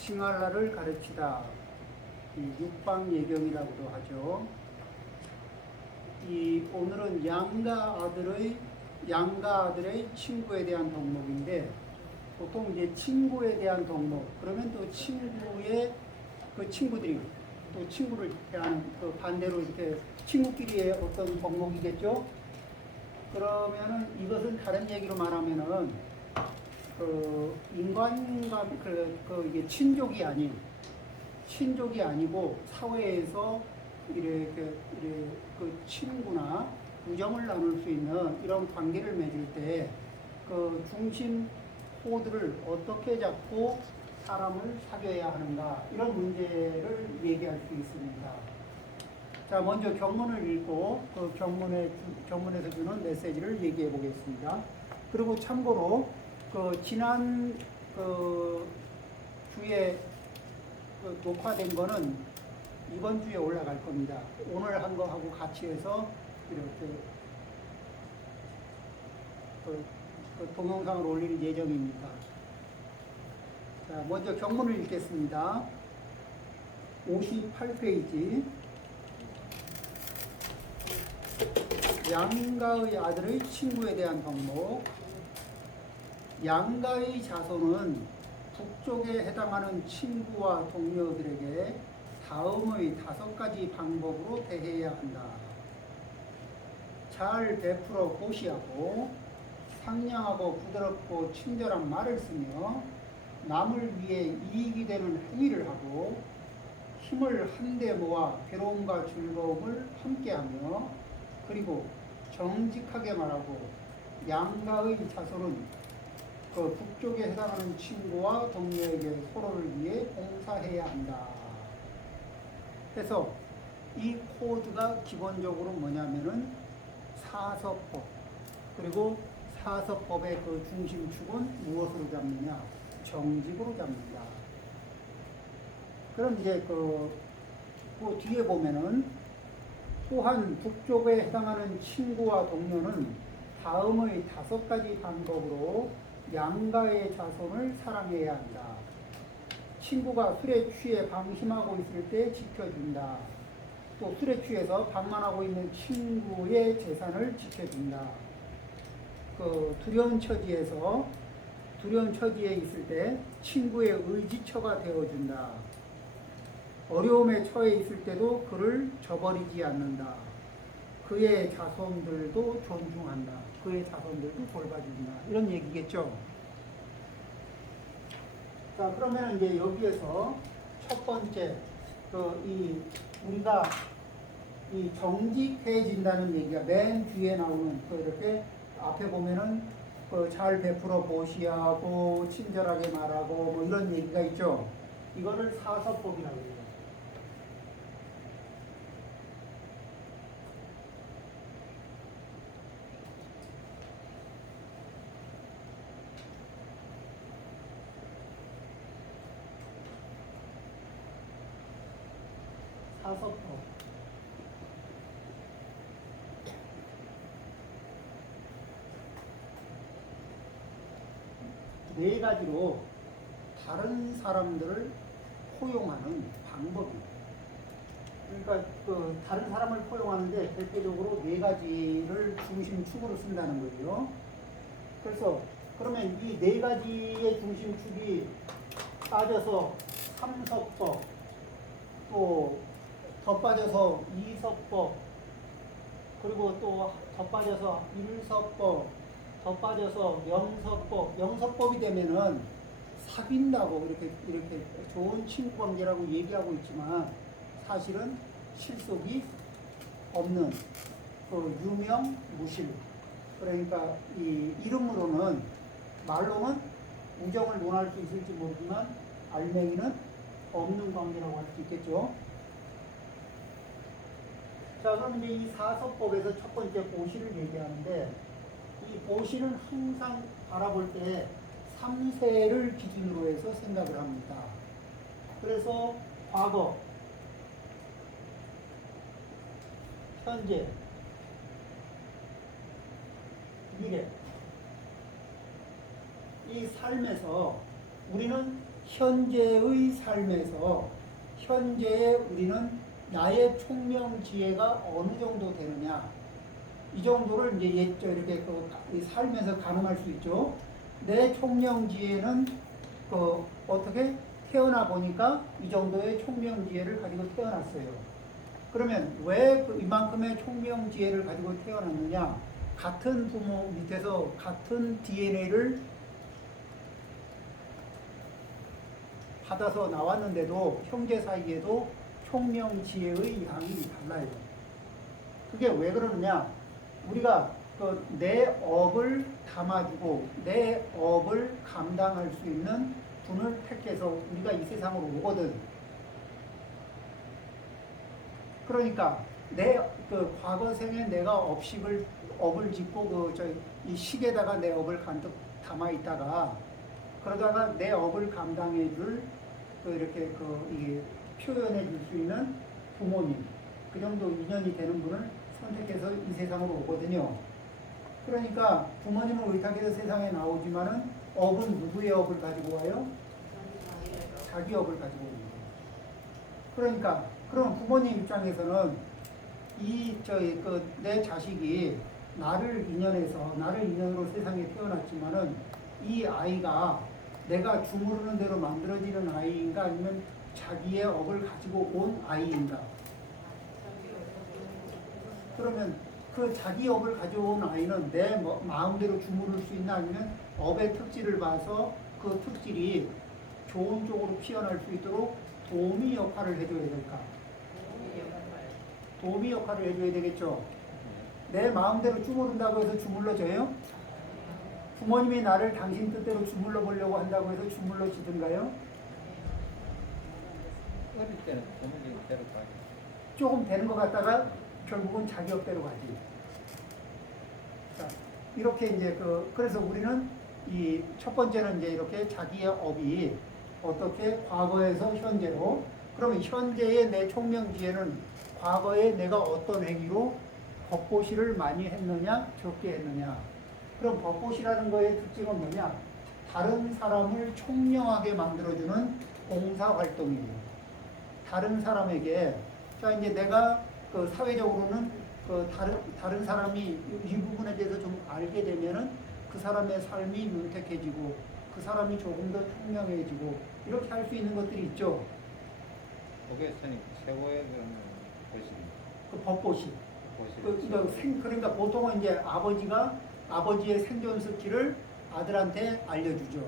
칭알라를 가르치다. 이 육방예경이라고도 하죠. 오늘은 양가 아들의 친구에 대한 덕목인데, 보통 이제 친구에 대한 덕목, 그러면 또 친구의 그 친구들이 또 친구를 대하는 그 반대로 이렇게 친구끼리의 어떤 덕목이겠죠. 그러면은 이것은 다른 얘기로 말하면은 그 인간관 이게 친족이 아니고 사회에서 이렇게 그 친구나 우정을 나눌 수 있는 이런 관계를 맺을 때 그 중심 코드를 어떻게 잡고 사람을 사귀어야 하는가, 이런 문제를 얘기할 수 있습니다. 자, 먼저 경문을 읽고 그 경문에서 주는 메시지를 얘기해 보겠습니다. 그리고 참고로 그 지난 그 주에 그 녹화된 거는 이번 주에 올라갈 겁니다. 오늘 한 거하고 같이 해서 이렇게 그 동영상을 올릴 예정입니다. 자, 먼저 경문을 읽겠습니다. 58페이지. 양가의 아들의 친구에 대한 덕목. 양가의 자손은 북쪽에 해당하는 친구와 동료들에게 다음의 5가지 방법으로 대해야 한다. 잘 베풀어 보시하고 상냥하고 부드럽고 친절한 말을 쓰며 남을 위해 이익이 되는 행위를 하고 힘을 한데 모아 괴로움과 즐거움을 함께하며, 그리고 정직하게 말하고 양가의 자손은 그 북쪽에 해당하는 친구와 동료에게 서로를 위해 봉사해야 한다. 그래서 이 코드가 기본적으로 뭐냐면은 사서법, 그리고 사서법의 그 중심축은 무엇으로 잡느냐? 정직으로 잡는다. 그럼 이제 그 뒤에 보면은 또한 북쪽에 해당하는 친구와 동료는 다음의 5가지 방법으로 양가의 자손을 사랑해야 한다. 친구가 술에 취해 방심하고 있을 때 지켜준다. 또 술에 취해서 방만하고 있는 친구의 재산을 지켜준다. 그 두려운 처지에 있을 때 친구의 의지처가 되어준다. 어려움에 처해 있을 때도 그를 저버리지 않는다. 그의 자손들도 존중한다. 그의 자손들도 돌봐준다. 이런 얘기겠죠. 자, 그러면 이제 여기에서 첫 번째, 우리가 이 정직해진다는 얘기가 맨 뒤에 나오는 이렇게 앞에 보면은 잘 베풀어 보시하고 친절하게 말하고 뭐 이런 얘기가 있죠. 이거를 사서법이라고 해요. 사서법. 네 가지로 다른 사람들을 포용하는 방법입니다. 그러니까 다른 사람을 포용하는데 대표적으로 네 가지를 중심축으로 쓴다는 거예요. 그래서 그러면 이 네 가지의 중심축이 빠져서 삼서법, 또 더 빠져서 이서법, 그리고 또 더 빠져서 일서법, 더 빠져서 영서법이 되면은 사귄다고 이렇게 좋은 친구 관계라고 얘기하고 있지만 사실은 실속이 없는 유명무실. 그러니까 이 이름으로는 말로는 우정을 논할 수 있을지 모르지만 알맹이는 없는 관계라고 할 수 있겠죠. 자, 그럼 이제 이 사서법에서 첫 번째 보시를 얘기하는데, 이 보시는 항상 바라볼 때 3세를 기준으로 해서 생각을 합니다. 그래서 과거, 현재, 미래. 이 삶에서 우리는 현재의 삶에서 현재의 우리는 나의 총명지혜가 어느 정도 되느냐, 이 정도를 이제 이렇게 살면서 가늠할 수 있죠. 내 총명지혜는 어떻게 태어나 보니까 이 정도의 총명지혜를 가지고 태어났어요. 그러면 왜 이만큼의 총명지혜를 가지고 태어났느냐? 같은 부모 밑에서 같은 DNA를 받아서 나왔는데도 형제 사이에도 총명지혜의 양이 달라요. 그게 왜 그러느냐? 우리가 내 업을 담아주고 내 업을 감당할 수 있는 분을 택해서 우리가 이 세상으로 오거든. 그러니까 내 과거 생에 내가 업을 짓고 이 식에다가 내 업을 간뜩 담아 있다가 그러다가 내 업을 감당해줄 이렇게 이 표현해 줄 수 있는 부모님, 그 정도 인연이 되는 분을 선택해서 이 세상으로 오거든요. 그러니까 부모님은 의탁해서 세상에 나오지만은 업은 누구의 업을 가지고 와요? 자기 업을 가지고 오는 거예요. 그러니까 그럼 부모님 입장에서는 내 자식이 나를 인연으로 세상에 태어났지만은 이 아이가 내가 주무르는 대로 만들어지는 아이인가 아니면 자기의 업을 가지고 온 아이인가? 그러면 그 자기 업을 가져온 아이는 내 마음대로 주무를 수 있나 아니면 업의 특질을 봐서 그 특질이 좋은 쪽으로 피어날 수 있도록 도우미 역할을 해줘야 될까? 도우미 역할을 해줘야 되겠죠. 내 마음대로 주무른다고 해서 주물러져요? 부모님이 나를 당신 뜻대로 주물러 보려고 한다고 해서 주물러지든가요? 어릴 때는 부모님 대로 가요. 조금 되는 것 같다가 결국은 자기 업대로 가지. 자, 이렇게 이제 그래서 우리는 이 첫 번째는 이제 이렇게 자기의 업이 어떻게 과거에서 현재로, 그러면 현재의 내 총명지혜는 과거에 내가 어떤 행위로 법보시를 많이 했느냐 적게 했느냐. 그럼 법보시라는 거의 특징은 뭐냐? 다른 사람을 총명하게 만들어주는 봉사활동이에요. 다른 사람에게, 자 이제 내가 사회적으로는 다른 사람이 이 부분에 대해서 좀 알게 되면은 그 사람의 삶이 윤택해지고 그 사람이 조금 더 총명해지고 이렇게 할 수 있는 것들이 있죠. 보겠으니 최고의 것이 법보시. 그러니까 보통은 이제 아버지의 생존 스킬을 아들한테 알려주죠.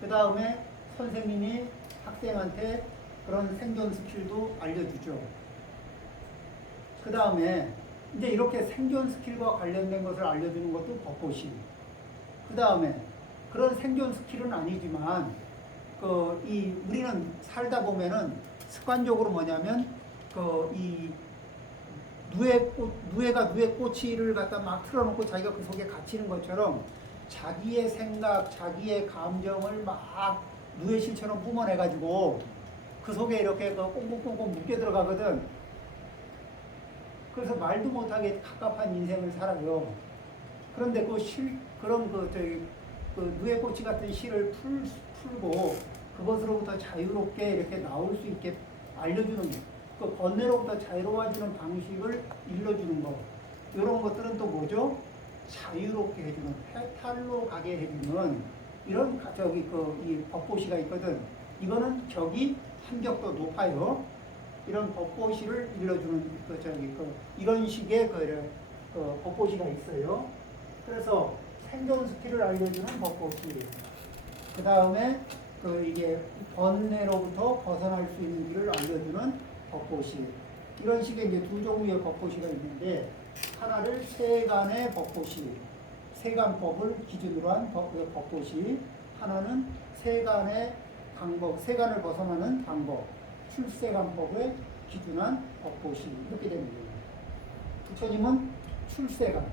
그 다음에 선생님이 학생한테 그런 생존 스킬도 알려주죠. 그 다음에 이제 이렇게 생존 스킬과 관련된 것을 알려주는 것도 법보시. 그 다음에 그런 생존 스킬은 아니지만 우리는 살다 보면은 습관적으로 뭐냐면 이 누에가 누에 꼬치를 갖다 막 틀어놓고 자기가 그 속에 갇히는 것처럼 자기의 생각, 자기의 감정을 막 누에실처럼 뿜어내가지고 그 속에 이렇게 꽁꽁꽁꽁 묶여 들어가거든. 그래서 말도 못하게 갑갑한 인생을 살아요. 그런데 그런 누에 꼬치 같은 실을 풀고 그것으로부터 자유롭게 이렇게 나올 수 있게 알려주는 그 번뇌로부터 자유로워지는 방식을 일러주는 것. 이런 것들은 또 뭐죠? 자유롭게 해주는, 해탈로 가게 해주는 이런 이 법보시가 있거든. 이거는 격이 한격도 높아요. 이런 법보시를 일러주는 이런 식의 법보시가 있어요. 그래서 생존 스킬을 알려주는 법보시. 그 다음에 이게 번뇌로부터 벗어날 수 있는 길을 알려주는 법보시. 이런 식의 이제 두 종류의 법보시가 있는데, 하나를 세간의 법보시, 세간법을 기준으로 한 법보시, 하나는 세간의 방법, 세간을 벗어나는 방법, 출세간법에 기준한 법보시. 이렇게 되는 거예요. 부처님은 출세간,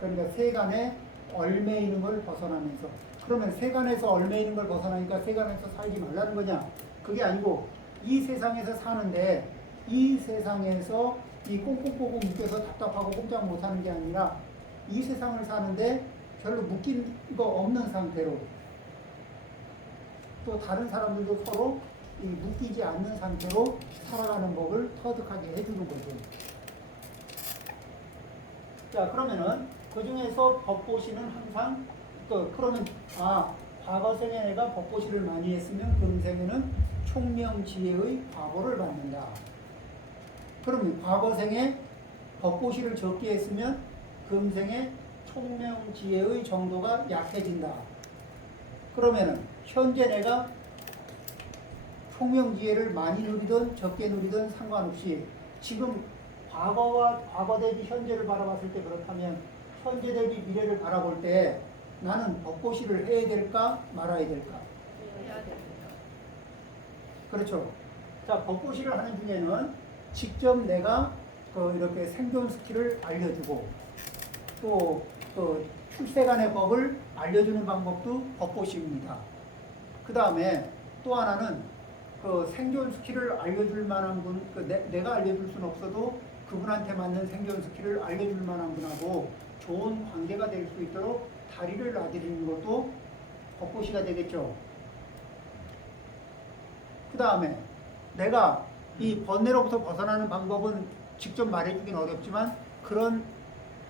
그러니까 세간에 얽매이는 걸 벗어나면서, 그러면 세간에서 얽매이는 걸 벗어나니까 세간에서 살지 말라는 거냐? 그게 아니고 이 세상에서 사는데 이 세상에서 이 꽁꽁꽁꽁 묶여서 답답하고 꼼짝 못하는 게 아니라 이 세상을 사는데 별로 묶인 거 없는 상태로 또 다른 사람들도 서로 이 묶이지 않는 상태로 살아가는 법을 터득하게 해주는 거죠. 자, 그러면은 그 중에서 법보시는 항상 그러면 과거생에 내가 법보시를 많이 했으면 금생에는 총명지혜의 과보를 받는다. 그러면 과거생에 법보시를 적게 했으면 금생에 총명지혜의 정도가 약해진다. 그러면은 현재 내가 총명지혜를 많이 누리든 적게 누리든 상관없이 지금 과거 대비 현재를 바라봤을 때 그렇다면 현재 대비 미래를 바라볼 때 나는 법보시를 해야 될까 말아야 될까? 해야 됩니다. 그렇죠. 자, 법보시를 하는 중에는 직접 내가 이렇게 생존 스킬을 알려주고 또 출세간의 법을 알려주는 방법도 법보시입니다. 그 다음에 또 하나는 생존 스킬을 알려줄 만한 분, 내가 알려줄 수는 없어도 그분한테 맞는 생존 스킬을 알려줄 만한 분하고 좋은 관계가 될 수 있도록 다리를 놔드리는 것도 법보시가 되겠죠. 그 다음에 내가 이 번뇌로부터 벗어나는 방법은 직접 말해주긴 어렵지만 그런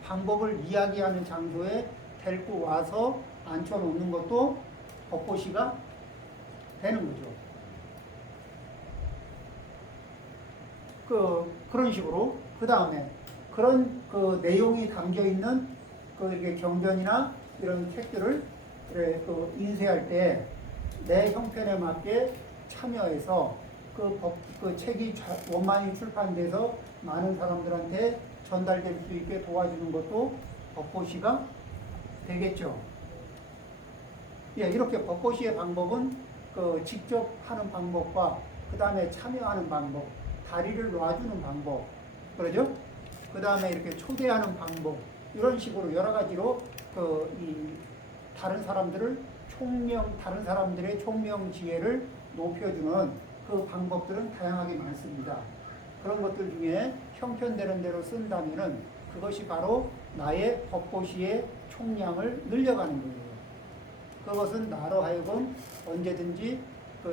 방법을 이야기하는 장소에 데리고 와서 앉혀놓는 것도 법보시가 되는 거죠. 그런 식으로 그 다음에 그런 내용이 담겨 있는 이렇게 경전이나 이런 책들을 인쇄할 때 내 형편에 맞게 참여해서 그 책이 원만히 출판돼서 많은 사람들한테 전달될 수 있게 도와주는 것도 법보시가 되겠죠. 예, 이렇게 법보시의 방법은 직접 하는 방법과 그 다음에 참여하는 방법, 다리를 놔주는 방법, 그러죠? 그 다음에 이렇게 초대하는 방법, 이런 식으로 여러 가지로 다른 사람들의 총명 지혜를 높여주는 그 방법들은 다양하게 많습니다. 그런 것들 중에 형편되는 대로 쓴다면은 그것이 바로 나의 법보시의 총량을 늘려가는 거예요. 그것은 나로 하여금 언제든지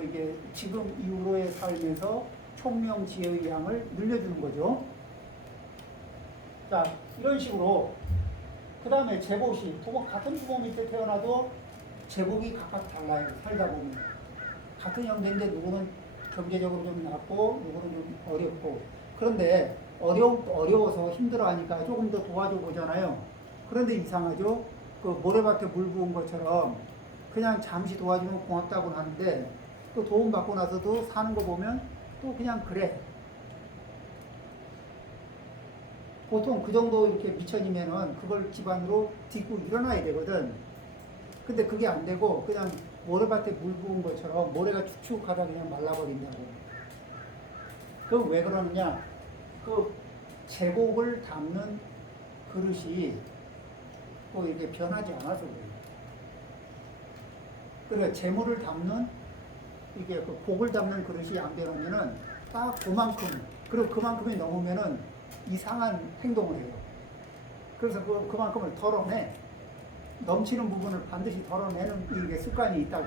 이게 지금 이후로의 삶에서 총명 지혜의 양을 늘려주는 거죠. 자, 이런 식으로 그 다음에 제복이 같은 부모 밑에 태어나도 제복이 각각 달라요. 살다 보면 같은 형제인데 누구는 경제적으로 좀 낫고 누구는 좀 어렵고 그런데 어려워서 힘들어하니까 조금 더 도와줘 보잖아요. 그런데 이상하죠. 모래밭에 물 부은 것처럼 그냥 잠시 도와주면 고맙다고는 하는데 또 도움 받고 나서도 사는 거 보면 또 그냥 그래. 보통 그 정도 이렇게 미천이면은 그걸 기반으로 딛고 일어나야 되거든. 근데 그게 안 되고 그냥 모래밭에 물 부은 것처럼 모래가 축축하다 그냥 말라버린다고. 그럼 왜 그러느냐? 제복을 담는 그릇이 또 이렇게 변하지 않아서 그래요. 그러니까 재물을 담는 이게 복을 담는 그릇이 안 변하면은 딱 그만큼, 그리고 그만큼이 넘으면은 이상한 행동을 해요. 그래서 그만큼을 덜어내. 넘치는 부분을 반드시 덜어내는 이게 습관이 있다고.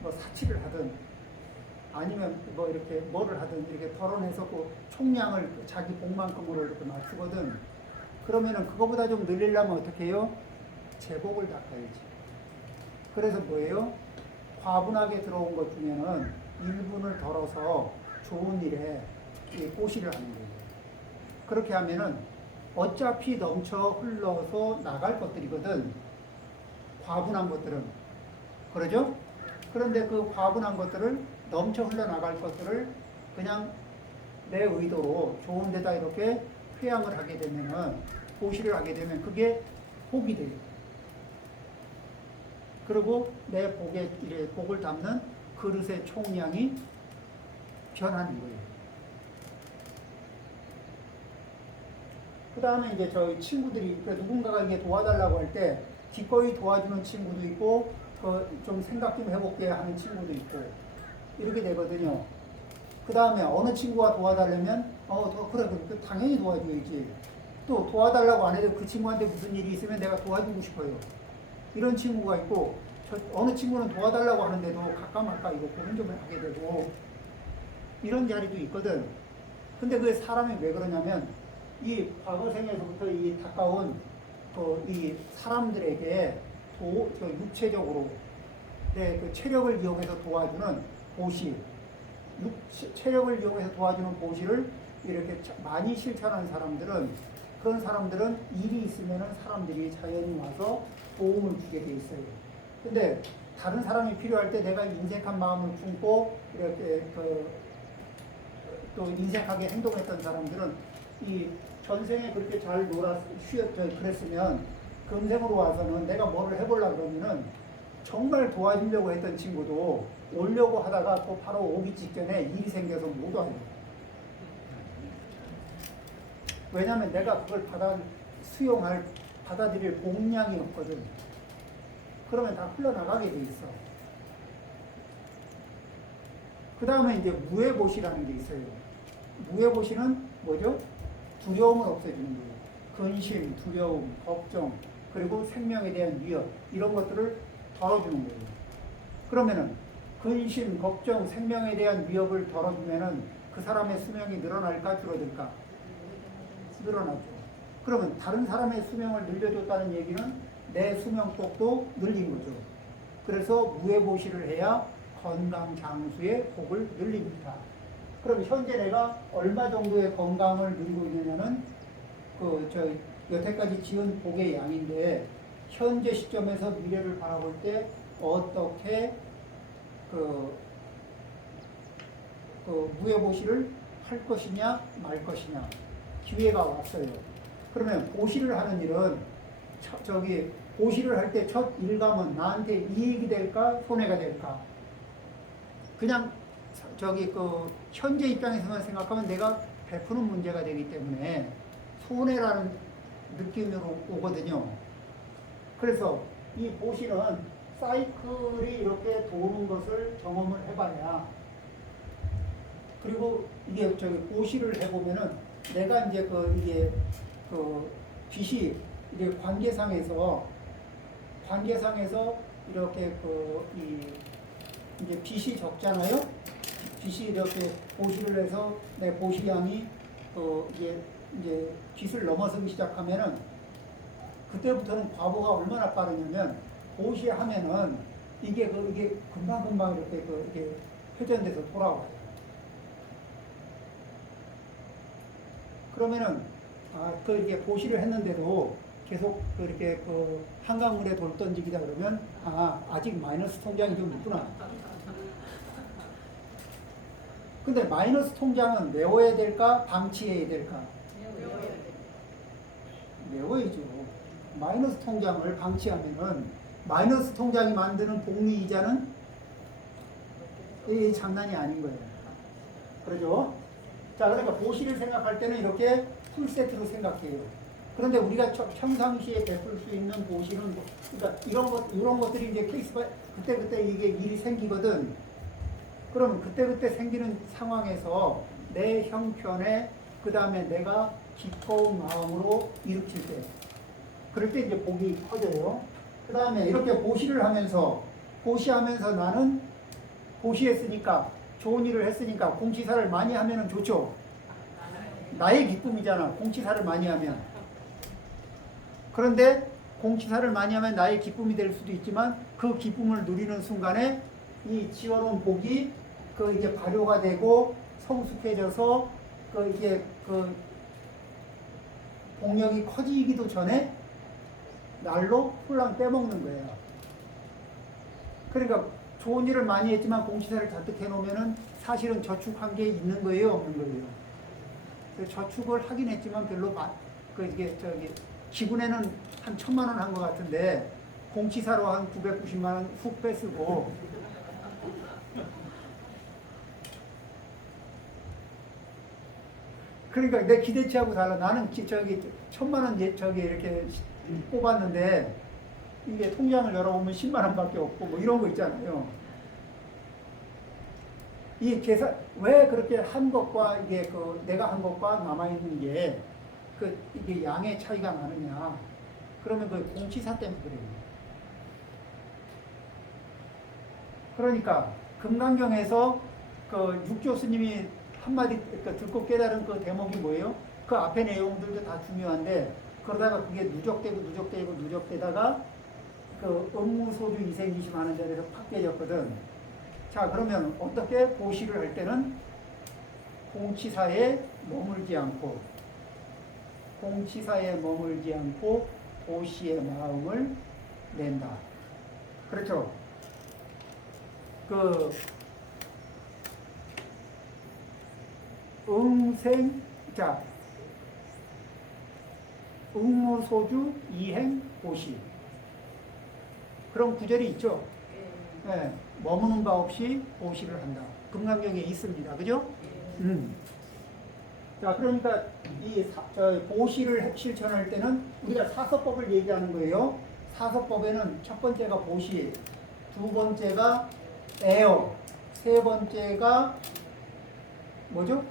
뭐 사치를 하든 아니면 뭐 이렇게 뭐를 하든 이렇게 덜어내서 총량을 자기 복만큼으로 이렇게 맞추거든. 그러면은 그거보다 좀 늘리려면 어떻게 해요? 제복을 닦아야지. 그래서 뭐예요? 과분하게 들어온 것 중에는 일분을 덜어서 좋은 일에 꼬시를 하는 거예요. 그렇게 하면은 어차피 넘쳐 흘러서 나갈 것들이거든. 과분한 것들은. 그러죠? 그런데 그 과분한 것들을 넘쳐 흘러나갈 것들을 그냥 내 의도로 좋은 데다 이렇게 회양을 하게 되면은, 보시를 하게 되면 그게 복이 돼요. 그리고 내 복을 담는 그릇의 총량이 변하는 거예요. 그 다음에 이제 저희 친구들이, 누군가가 이게 도와달라고 할 때, 기꺼이 도와주는 친구도 있고, 좀 생각 좀 해볼게 하는 친구도 있고, 이렇게 되거든요. 그 다음에 어느 친구가 도와달라면, 그래, 당연히 도와줘야지. 또 도와달라고 안 해도 그 친구한테 무슨 일이 있으면 내가 도와주고 싶어요. 이런 친구가 있고, 어느 친구는 도와달라고 하는데도 가까 말까 이거 고민 좀 하게 되고 이런 자리도 있거든. 근데 그 사람이 왜 그러냐면 이 과거 생에서부터 이 가까운 이 사람들에게 육체적으로 그 체력을 이용해서 도와주는 보시, 체력을 이용해서 도와주는 보시를 이렇게 많이 실천하는 사람들은 그런 사람들은 일이 있으면은 사람들이 자연히 와서 도움을 주게 돼 있어요. 근데 다른 사람이 필요할 때 내가 인색한 마음을 품고 이렇게 또 인색하게 행동했던 사람들은 이 전생에 그렇게 잘 그랬으면 금생으로 와서는 내가 뭐를 해보려고 그러면은 정말 도와주려고 했던 친구도 오려고 하다가 또 바로 오기 직전에 일이 생겨서 못 와요. 왜냐하면 내가 그걸 받아들일 공량이 없거든. 그러면 다 흘러나가게 돼 있어. 그 다음에 이제 무해보시라는 게 있어요. 무해보시는 뭐죠? 두려움을 없애주는 거예요. 근심, 두려움, 걱정, 그리고 생명에 대한 위협, 이런 것들을 덜어주는 거예요. 그러면은 근심, 걱정, 생명에 대한 위협을 덜어주면은 그 사람의 수명이 늘어날까 줄어들까? 늘어나죠. 그러면 다른 사람의 수명을 늘려줬다는 얘기는 내 수명폭도 늘린 거죠. 그래서 무해보시를 해야 건강 장수의 복을 늘립니다. 그럼 현재 내가 얼마 정도의 건강을 누리고 있느냐는 여태까지 지은 복의 양인데 현재 시점에서 미래를 바라볼 때 어떻게 무해보시를 할 것이냐 말 것이냐 기회가 왔어요. 그러면 보시를 하는 일은 보시를 할 때 첫 일감은 나한테 이익이 될까 손해가 될까? 그냥 현재 입장에서만 생각하면 내가 베푸는 문제가 되기 때문에 손해라는 느낌으로 오거든요. 그래서 이 보시는 사이클이 이렇게 도는 것을 경험을 해봐야, 그리고 이게 보시를 해보면은 내가 이제 빛이 이제 관계상에서 이렇게 이제 빛이 적잖아요. 빛이 이렇게 보시를 해서 내 보시량이 이제 빛을 넘어서기 시작하면은 그때부터는 과보가 얼마나 빠르냐면 보시하면은 이게 금방금방 이렇게 회전돼서 돌아와요. 그러면은 이게 보시를 했는데도 계속 이렇게 한강물에 돌 던지기다 그러면 아직 마이너스 통장이 좀 있구나. 근데 마이너스 통장은 메워야 될까 방치해야 될까? 메워야죠. 마이너스 통장을 방치하면은 마이너스 통장이 만드는 복리 이자는 장난이 아닌 거예요. 그러죠? 자, 그러니까 보시를 생각할 때는 이렇게 풀세트로 생각해요. 그런데 우리가 평상시에 베풀 수 있는 보시는, 그러니까 이런 것들이 이제 케이스가 그때 이게 일이 생기거든. 그럼 그때 생기는 상황에서 내 형편에, 그 다음에 내가 기꺼운 마음으로 일으킬 때, 그럴 때 이제 복이 커져요. 그 다음에 이렇게 보시하면서 나는 보시했으니까, 좋은 일을 했으니까 공치사를 많이 하면은 좋죠. 나의 기쁨이잖아, 공치사를 많이 하면. 그런데 공치사를 많이 하면 나의 기쁨이 될 수도 있지만 그 기쁨을 누리는 순간에 이 지어놓은 복이 이제 발효가 되고 성숙해져서 복력이 커지기도 전에 날로 홀랑 빼먹는 거예요. 그러니까 좋은 일을 많이 했지만 공치사를 잔뜩 해놓으면은 사실은 저축한 게 있는 거예요, 없는 거예요? 저축을 하긴 했지만 별로 기분에는 한 1,000만 원 한 것 같은데 공치사로 한 990만 원 훅 빼쓰고, 그러니까 내 기대치하고 달라. 나는 1,000만 원 이렇게 뽑았는데 이게 통장을 열어보면 10만 원밖에 없고 뭐 이런 거 있잖아요. 이 계산 왜 그렇게 한 것과 이게 내가 한 것과 남아 있는 게 이게 양의 차이가 나느냐? 그러면 공치사 때문에 그래요. 그러니까 금강경에서 그 육교수님이 한마디 듣고 깨달은 그 대목이 뭐예요? 그 앞에 내용들도 다 중요한데 그러다가 그게 누적되다가 그 음무소주 이생기심 하는 자리에서 팍 깨졌거든. 자, 그러면 어떻게 보시를 할 때는 공치사에 머물지 않고 보시의 마음을 낸다. 그렇죠? 그 자, 응무소주 이행 보시. 그런 구절이 있죠. 네, 머무는 바 없이 보시를 한다. 금강경에 있습니다. 그죠? 자, 그러니까 보시를 실천할 때는 우리가 사서법을 얘기하는 거예요. 사서법에는 첫 번째가 보시, 두 번째가 애어, 세 번째가 뭐죠?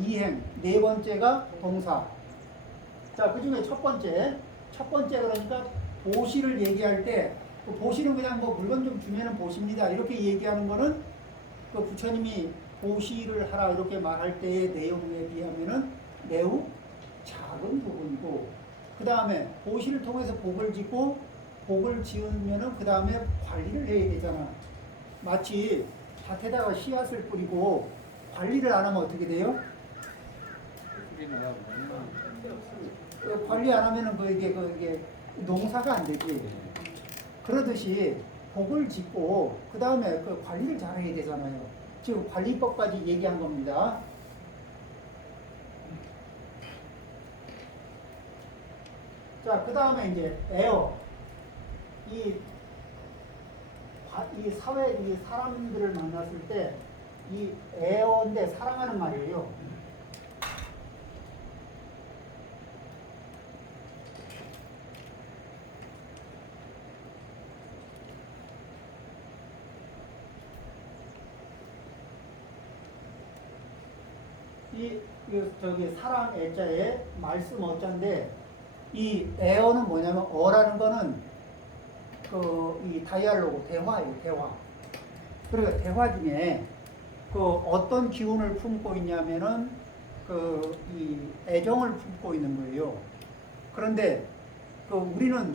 이행, 네 번째가 동사. 자, 그 중에 첫 번째 그러니까 보시를 얘기할 때, 그 보시는 그냥 뭐 물건 좀 주면은 보십니다. 이렇게 얘기하는 거는 그 부처님이 보시를 하라 이렇게 말할 때의 내용에 비하면은 매우 작은 부분이고, 그 다음에 보시를 통해서 복을 짓고, 복을 지으면은 그 다음에 관리를 해야 되잖아. 마치 밭에다가 씨앗을 뿌리고 관리를 안 하면 어떻게 돼요? 관리 안 하면은 그게 농사가 안 되지. 그러듯이 복을 짓고 그 다음에 그 관리를 잘 해야 되잖아요. 지금 관리법까지 얘기한 겁니다. 자, 그 다음에 이제 애어. 이 사회, 이 사람들을 만났을 때 이 애어인데 사랑하는 말이에요. 사랑 애자에 말씀 어자인데 이 에어는 뭐냐면 어라는 거는 이 다이알로그 대화예요. 대화. 그러니까 대화 중에 어떤 기운을 품고 있냐면은 이 애정을 품고 있는 거예요. 그런데 우리는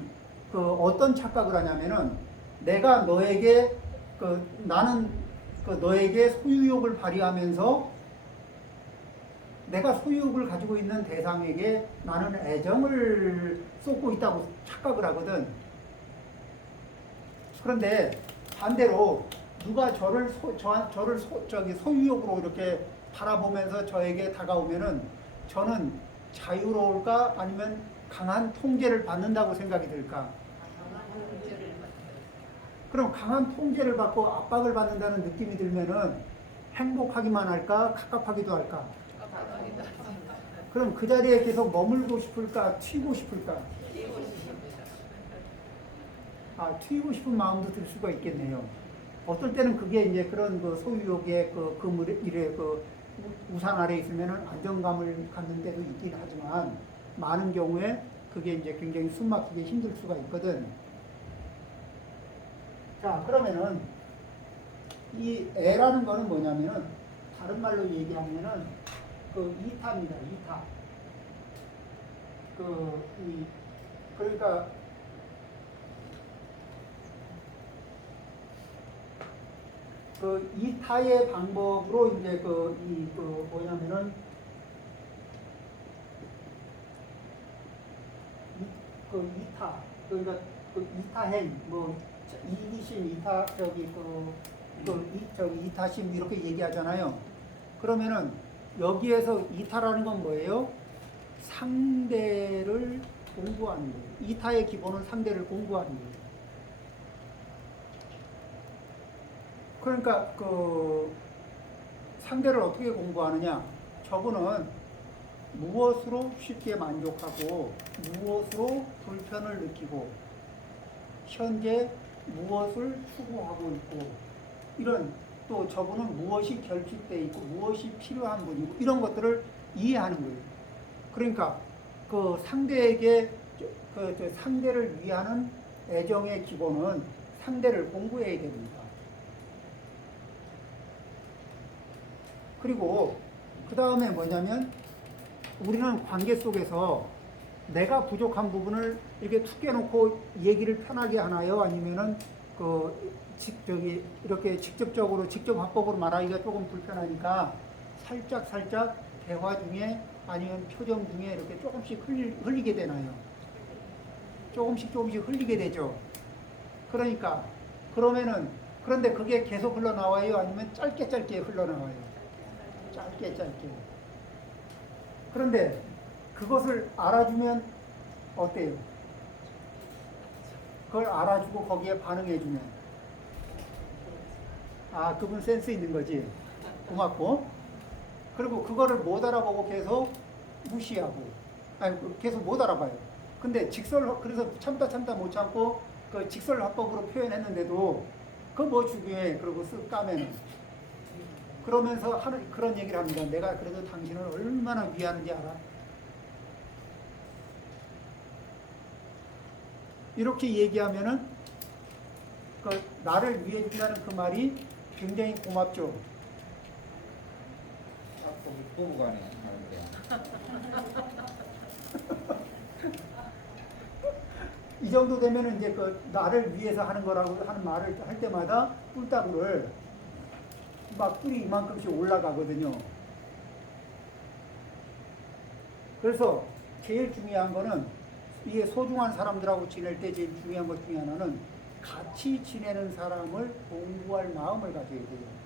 어떤 착각을 하냐면은 내가 너에게 나는 너에게 소유욕을 발휘하면서 내가 소유욕을 가지고 있는 대상에게 나는 애정을 쏟고 있다고 착각을 하거든. 그런데 반대로 누가 저를 소유욕으로 이렇게 바라보면서 저에게 다가오면은 저는 자유로울까 아니면 강한 통제를 받는다고 생각이 들까? 그럼 강한 통제를 받고 압박을 받는다는 느낌이 들면은 행복하기만 할까? 갑갑하기도 할까? 그럼 그 자리에 계속 머물고 싶을까? 튀고 싶을까? 튀고 싶은 마음도 들 수가 있겠네요. 어떨 때는 그게 이제 그런 소유욕의 우상 아래 있으면 안정감을 갖는 데도 있긴 하지만 많은 경우에 그게 이제 굉장히 숨막히게 힘들 수가 있거든. 자, 그러면은 이 애라는 거는 뭐냐면은 다른 말로 얘기하면은 이타입니다. 이타. 그러니까 이타의 방법으로 이제 뭐냐면은 이타 그러니까 이타행 이기심 이타 이타심 이렇게 얘기하잖아요. 그러면은 여기에서 이타라는 건 뭐예요? 상대를 공부하는 거예요. 이타의 기본은 상대를 공부하는 거예요. 그러니까 상대를 어떻게 공부하느냐? 저분은 무엇으로 쉽게 만족하고 무엇으로 불편을 느끼고 현재 무엇을 추구하고 있고 이런 또 저분은 무엇이 결핍되어 있고 무엇이 필요한 분이고 이런 것들을 이해하는 거예요. 그러니까 상대에게 상대를 위하는 애정의 기본은 상대를 공부해야 됩니다. 그리고 그 다음에 뭐냐면 우리는 관계 속에서 내가 부족한 부분을 이렇게 툭 깨놓고 얘기를 편하게 하나요? 아니면은 이렇게 직접 화법으로 말하기가 조금 불편하니까 살짝 대화 중에 아니면 표정 중에 이렇게 조금씩 흘리게 되나요? 조금씩 흘리게 되죠. 그러니까 그런데 그게 계속 흘러나와요? 아니면 짧게 흘러나와요? 짧게. 그런데 그것을 알아주면 어때요? 그걸 알아주고 거기에 반응해주면 그분 센스 있는 거지. 고맙고. 그리고 그거를 못 알아보고 계속 무시하고 계속 못 알아봐요. 근데 그래서 참다 못 참고 그 직설화법으로 표현했는데도 그거 뭐 중요해. 그러고 쓱 까면은 그러면서 그런 얘기를 합니다. 내가 그래도 당신을 얼마나 위하는지 알아? 이렇게 얘기하면은 나를 위해 준다는 그 말이 굉장히 고맙죠. 부부간에 하는데. 이 정도 되면은 이제 나를 위해서 하는 거라고 하는 말을 할 때마다 뿔따구를 막 뿔이 이만큼씩 올라가거든요. 그래서 제일 중요한 거는 이게 소중한 사람들하고 지낼 때 제일 중요한 것 중에 하나는 같이 지내는 사람을 공부할 마음을 가져야 돼요.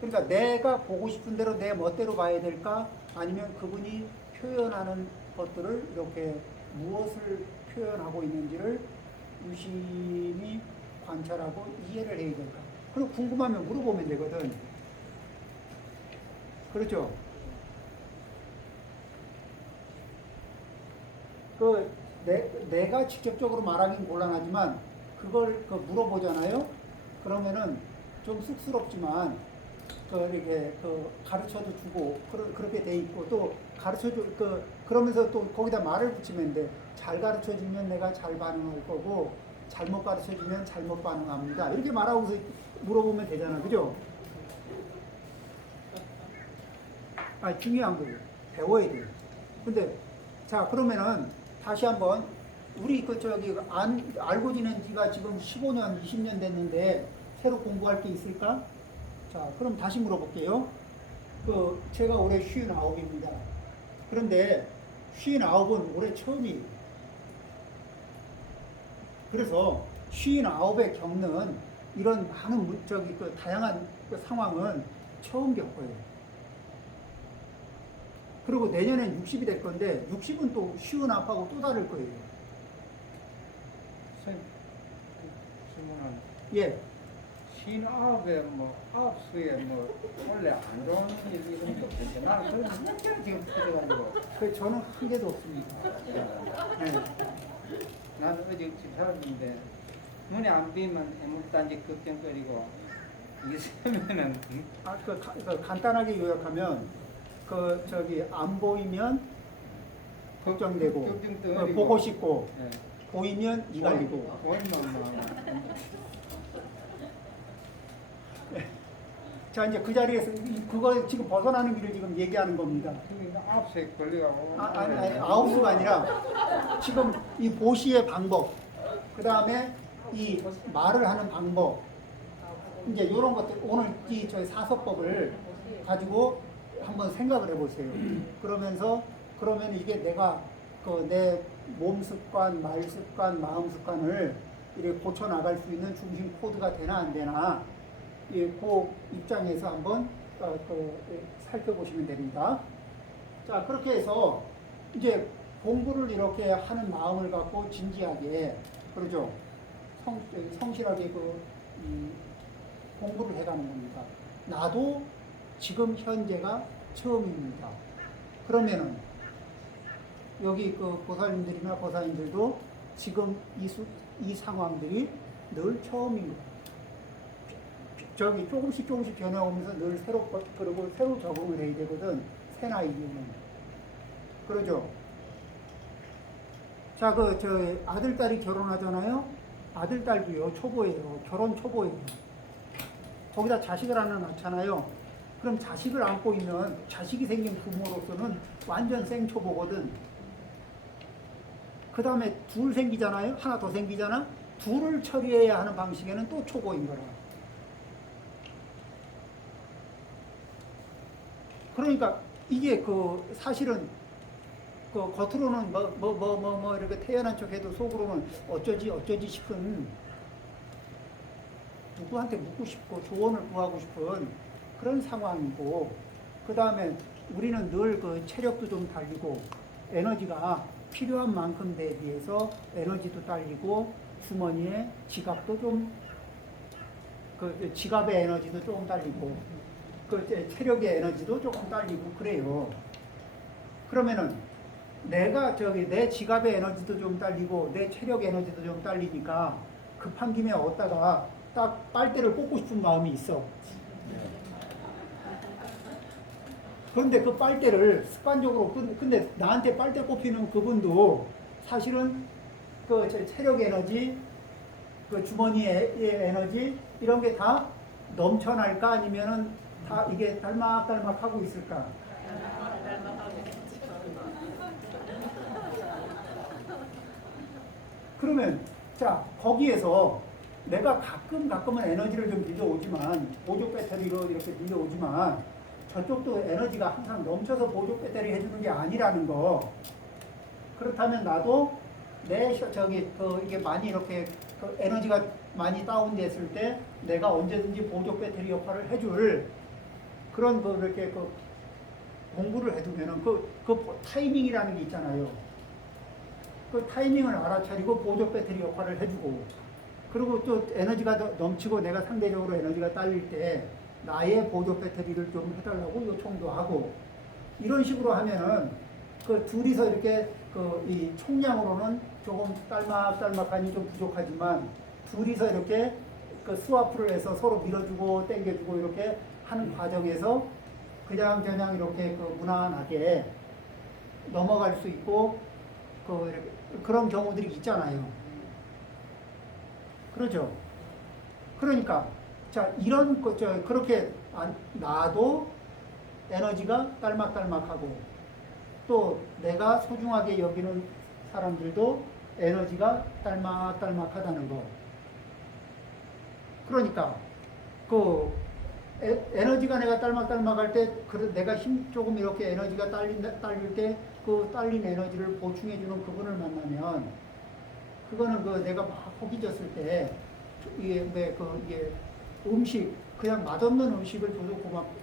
그러니까 내가 보고 싶은 대로 내 멋대로 봐야 될까? 아니면 그분이 표현하는 것들을 이렇게 무엇을 표현하고 있는지를 유심히 관찰하고 이해를 해야 될까? 그리고 궁금하면 물어보면 되거든. 그렇죠? 내가 직접적으로 말하기는 곤란하지만 그걸 물어보잖아요? 그러면은 좀 쑥스럽지만 이렇게 가르쳐도 주고 그렇게 돼 있고 또 그러면서 또 거기다 말을 붙이면 돼. 잘 가르쳐 주면 내가 잘 반응할 거고 잘못 가르쳐 주면 잘못 반응합니다. 이렇게 말하고서 물어보면 되잖아. 그죠? 중요한 거예요. 배워야 돼요. 근데 자, 그러면은 다시 한번 우리 알고 지낸 지가 지금 15년, 20년 됐는데 새로 공부할 게 있을까? 자, 그럼 다시 물어볼게요. 제가 올해 59입니다. 그런데 59은 올해 처음이에요. 그래서 59에 겪는 이런 많은 다양한 상황은 처음 겪어요. 그리고 내년엔 60이 될 건데 60은 또 59하고 또 다를 거예요. 선생님, 질문은 예. 59에 아홉수에 원래 안 좋은 일 이런 게 없는데 나는 그런 몇 개를 지금 터져가지고 저는 한 개도 없습니다. 네. 나는 어제 집사람인데 눈에 안 띄면 애물단지 걱정거리고 이게 세면은 간단하게 요약하면 안 보이면 걱정되고 보고 싶고 네. 보이면 이갈리고 보이면 자, 이제 그 자리에서 그거 지금 벗어나는 길을 지금 얘기하는 겁니다. 그러니까 9시에 걸려가고 아니, 아홉수가 아니라 지금 이 보시의 방법, 그 다음에 이 말을 하는 방법, 이제 이런 것들 오늘 저희 사서법을 가지고 한번 생각을 해보세요. 그러면 이게 내가 내 몸 습관, 말 습관, 마음 습관을 이렇게 고쳐 나갈 수 있는 중심 코드가 되나 안 되나, 그 입장에서 한번 살펴보시면 됩니다. 자, 그렇게 해서 이제 공부를 이렇게 하는 마음을 갖고 진지하게, 그러죠? 성실하게 공부를 해가는 겁니다. 나도 지금 현재가 처음입니다. 그러면은 여기 보살님들이나 보살님들도 지금 이 상황들이 늘 처음인 거예요. 조금씩 변해오면서 늘 그리고 새로 적응을 해야 되거든. 새 나이면. 그러죠? 자, 아들, 딸이 결혼하잖아요? 아들, 딸도요, 초보예요. 결혼 초보예요. 거기다 자식을 하나 낳잖아요. 그럼 자식을 안고 있는, 자식이 생긴 부모로서는 완전 생초보거든. 그 다음에 둘 생기잖아요. 하나 더 생기잖아. 둘을 처리해야 하는 방식에는 또 초보인 거라. 그러니까 이게 그 사실은 그 겉으로는 이렇게 태연한 척 해도 속으로는 어쩌지 싶은, 누구한테 묻고 싶고 조언을 구하고 싶은 그런 상황이고, 그 다음에 우리는 늘 그 체력도 좀 달리고 에너지가 필요한 만큼 대비해서 에너지도 딸리고 주머니에 지갑도 좀, 그 지갑의 에너지도 조금 딸리고 그 체력의 에너지도 조금 딸리고 그래요. 그러면은 내가 내 지갑의 에너지도 좀 딸리고 내 체력 에너지도 좀 딸리니까 급한 김에 얻다가 딱 빨대를 꽂고 싶은 마음이 있어. 그런데 그 빨대를 습관적으로, 근데 나한테 빨대 꼽히는 그분도 사실은 그 체력 에너지, 그 주머니의 에너지 이런 게 다 넘쳐날까 아니면은 다 이게 딸막딸막 하고 있을까? 그러면 자 거기에서 내가 가끔은 에너지를 좀 빌려오지만 보조 배터리로 이렇게 빌려오지만 저쪽도 에너지가 항상 넘쳐서 보조 배터리 해주는 게 아니라는 거. 그렇다면 나도 이게 많이 이렇게 그 에너지가 많이 다운됐을 때 내가 언제든지 보조 배터리 역할을 해줄 그런 이렇게 공부를 해두면은 그 타이밍이라는 게 있잖아요. 그 타이밍을 알아차리고 보조 배터리 역할을 해주고, 그리고 또 에너지가 넘치고 내가 상대적으로 에너지가 딸릴 때 나의 보조 배터리를 좀 해달라고 요청도 하고, 이런 식으로 하면은 그 둘이서 이렇게 이 총량으로는 조금 딸막딸막하니 좀 부족하지만 둘이서 이렇게 그 스와프를 해서 서로 밀어주고 당겨주고 이렇게 하는 과정에서 그냥 이렇게 무난하게 넘어갈 수 있고 그런 경우들이 있잖아요. 그렇죠? 그러니까 자 이런 그렇게 나도 에너지가 딸막딸막하고 또 내가 소중하게 여기는 사람들도 에너지가 딸막딸막하다는 거. 그러니까 에너지가 내가 딸막딸막할 때 내가 조금 이렇게 에너지가 딸릴 때 그 딸린 에너지를 보충해주는 그분을 만나면 그거는 내가 막 허기졌을 때 이게 음식 그냥 맛없는 음식을 줘도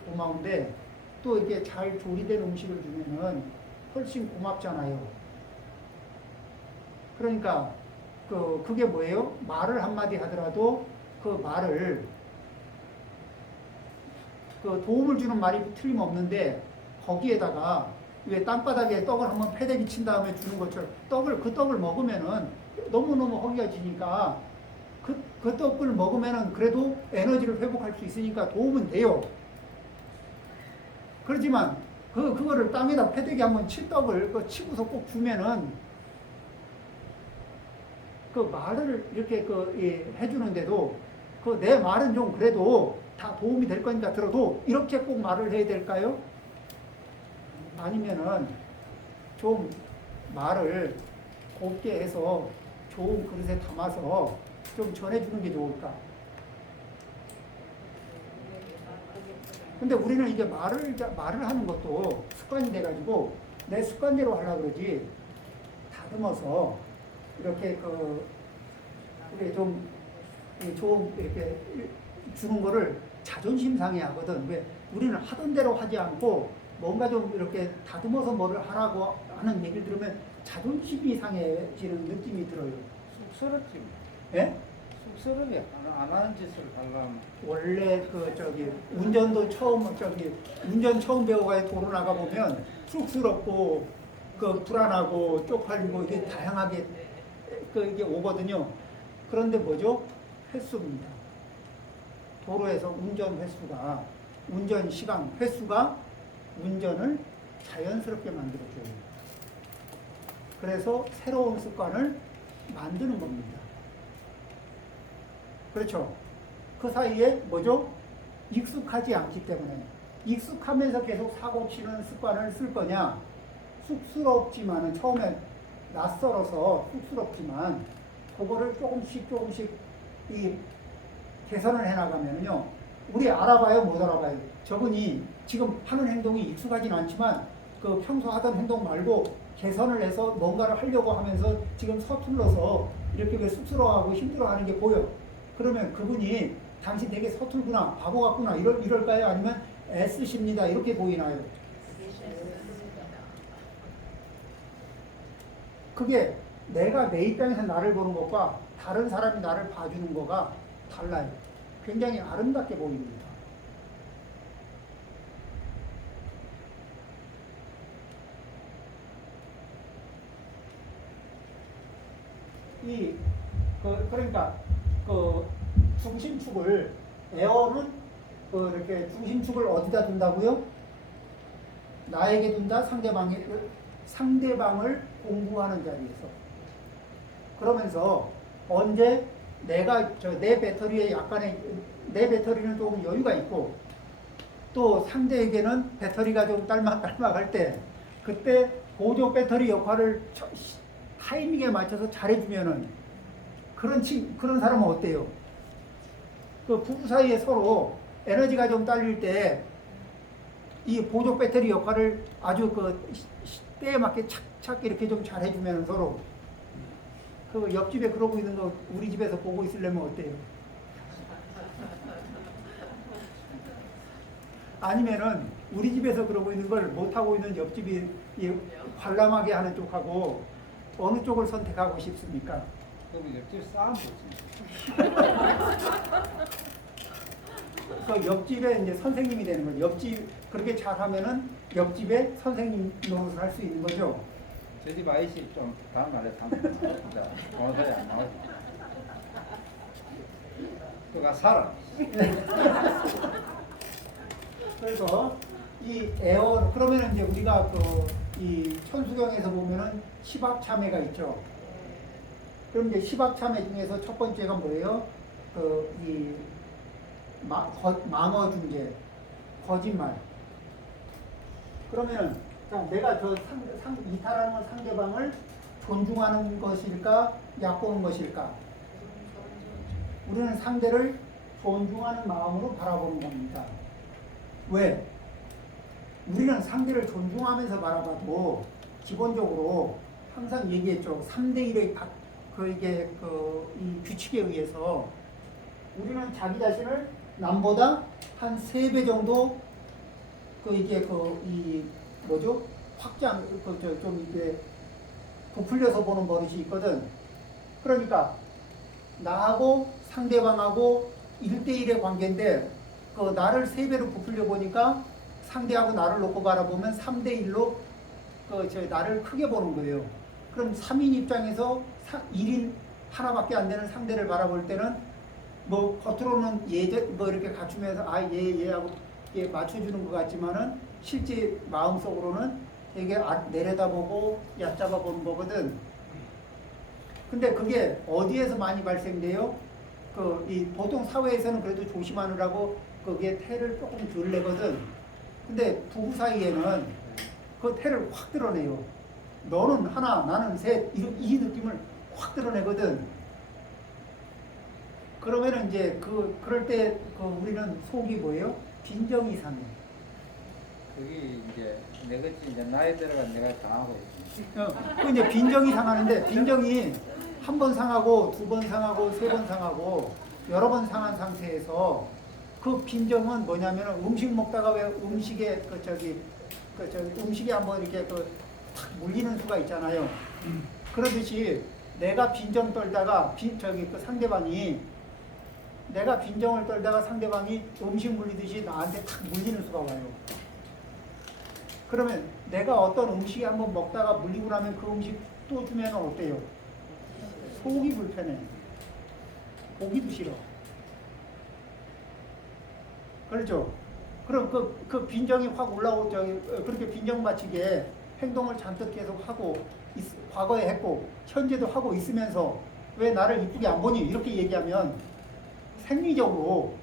고마운데 또 이게 잘 조리된 음식을 주면은 훨씬 고맙잖아요. 그러니까 그게 뭐예요? 말을 한마디 하더라도 그 말을 도움을 주는 말이 틀림없는데 거기에다가 왜 땅바닥에 떡을 한번 패대기 친 다음에 주는 것처럼 그 떡을 먹으면은 너무너무 허기가지니까 그 떡을 먹으면은 그래도 에너지를 회복할 수 있으니까 도움은 돼요. 그렇지만 그거를 땅에다 패대기 한번 친 떡을 치고서 꼭 주면은 그 말을 이렇게 해주는데도 내 말은 좀 그래도 다 도움이 될 거니까 들어도 이렇게 꼭 말을 해야 될까요? 아니면은 좀 말을 곱게 해서 좋은 그릇에 담아서 좀 전해주는 게 좋을까? 근데 우리는 이제 말을 하는 것도 습관이 돼가지고 내 습관대로 하려고 그러지 다듬어서 이렇게 좀 좋은 이렇게 주는 거를 자존심 상해 하거든. 왜? 우리는 하던 대로 하지 않고 뭔가 좀 이렇게 다듬어서 뭐를 하라고 하는 얘기를 들으면 자존심이 상해지는 느낌이 들어요. 쑥스럽지. 예? 쑥스럽게 안 하는 짓을 하려면. 원래 운전도 운전 처음 배워가 도로 나가 보면 쑥스럽고 불안하고 쪽팔리고 이게 다양하게 이게 오거든요. 그런데 뭐죠? 횟수입니다. 도로에서 운전 시간 횟수가 운전을 자연스럽게 만들어줘요. 그래서 새로운 습관을 만드는 겁니다. 그렇죠. 그 사이에 뭐죠? 익숙하지 않기 때문에. 익숙하면서 계속 사고 치는 습관을 쓸 거냐? 쑥스럽지만은 처음에 낯설어서 쑥스럽지만 그거를 조금씩 이 개선을 해 나가면요. 우리 알아봐요, 못 알아봐요. 저분이 지금 하는 행동이 익숙하진 않지만 그 평소 하던 행동 말고 개선을 해서 뭔가를 하려고 하면서 지금 서툴러서 이렇게 그 쑥스러워하고 힘들어하는 게 보여. 그러면 그분이 당신 되게 서툴구나, 바보 같구나 이럴까요? 아니면 애쓰십니다 이렇게 보이나요? 그게 내가 내 입장에서 나를 보는 것과 다른 사람이 나를 봐주는 거가 달라요. 굉장히 아름답게 보입니다. 그러니까 그 중심축을 에어는 이렇게 중심축을 어디다 둔다고요? 나에게 둔다, 상대방을 공부하는 자리에서. 그러면서 언제 내가 내 배터리에 약간의 내 배터리는 조금 여유가 있고 또 상대에게는 배터리가 좀 딸막딸막할 때 그때 보조 배터리 역할을 타이밍에 맞춰서 잘해주면은 그런 사람은 어때요? 그 부부 사이에 서로 에너지가 좀 딸릴 때 이 보조 배터리 역할을 아주 때에 맞게 착착 이렇게 좀 잘해주면 서로 그 옆집에 그러고 있는 거 우리 집에서 보고 있으려면 어때요? 아니면은 우리 집에서 그러고 있는 걸 못하고 있는 옆집이 관람하게 하는 쪽하고 어느 쪽을 선택하고 싶습니까? 그럼 옆집 싸움 보지. 그 옆집에 이제 선생님이 되는 거죠. 옆집 그렇게 잘하면은 옆집에 선생님 노릇을 할 수 있는 거죠. 저 집 아이씨 좀 다음 말에 상관 정확하게 안 나오지. 그가 살아. 그래서 이 에어 그러면은 이제 우리가 이 천수경에서 보면은 시박참회가 있죠. 그럼 이제 시박참회 중에서 첫 번째가 뭐예요? 이 망어 중재, 거짓말. 그러면은 내가 이탈하는 건 상대방을 존중하는 것일까, 얕보는 것일까? 우리는 상대를 존중하는 마음으로 바라보는 겁니다. 왜? 우리는 상대를 존중하면서 바라봐도 기본적으로 항상 얘기했죠. 3대1의 이 규칙에 의해서 우리는 자기 자신을 남보다 한 3배 정도 확장, 좀 이게 부풀려서 보는 버릇이 있거든. 그러니까 나하고 상대방하고 1대1의 관계인데 나를 3배로 부풀려 보니까 상대하고 나를 놓고 바라보면 3대1로 나를 크게 보는 거예요. 그럼 3인 입장에서 1인 하나밖에 안 되는 상대를 바라볼 때는 뭐 겉으로는 이렇게 갖추면서 얘하고 얘 맞춰주는 것 같지만은 실제 마음속으로는 되게 내려다보고 얕잡아 보는 거거든. 근데 그게 어디에서 많이 발생돼요? 이 보통 사회에서는 그래도 조심하느라고 그게 태를 조금 덜 내거든. 근데 부부 사이에는 그 태를 확 드러내요. 너는 하나, 나는 셋, 이 느낌을 확 드러내거든. 그러면은 이제 그럴 때 우리는 속이 뭐예요? 빈정이 상해. 그게 이제 내같이 이제 나이 들어간 내가 당하고 있지. 그 이제 빈정이 상하는데 빈정이 한 번 상하고 2번 상하고 3번 상하고 여러 번 상한 상태에서 그 빈정은 뭐냐면 음식 먹다가 왜 음식에 음식에 한번 이렇게 탁 물리는 수가 있잖아요. 그러듯이 내가 빈정 떨다가 상대방이 내가 빈정을 떨다가 상대방이 음식 물리듯이 나한테 탁 물리는 수가 와요. 그러면 내가 어떤 음식이 한번 먹다가 물리고 나면 그 음식 또 주면 어때요? 속이 불편해. 보기도 싫어. 그렇죠? 그럼 그 빈정이 확 그렇게 빈정맞추게 행동을 잔뜩 계속 하고, 과거에 했고, 현재도 하고 있으면서 왜 나를 이쁘게 안 보니? 이렇게 얘기하면 생리적으로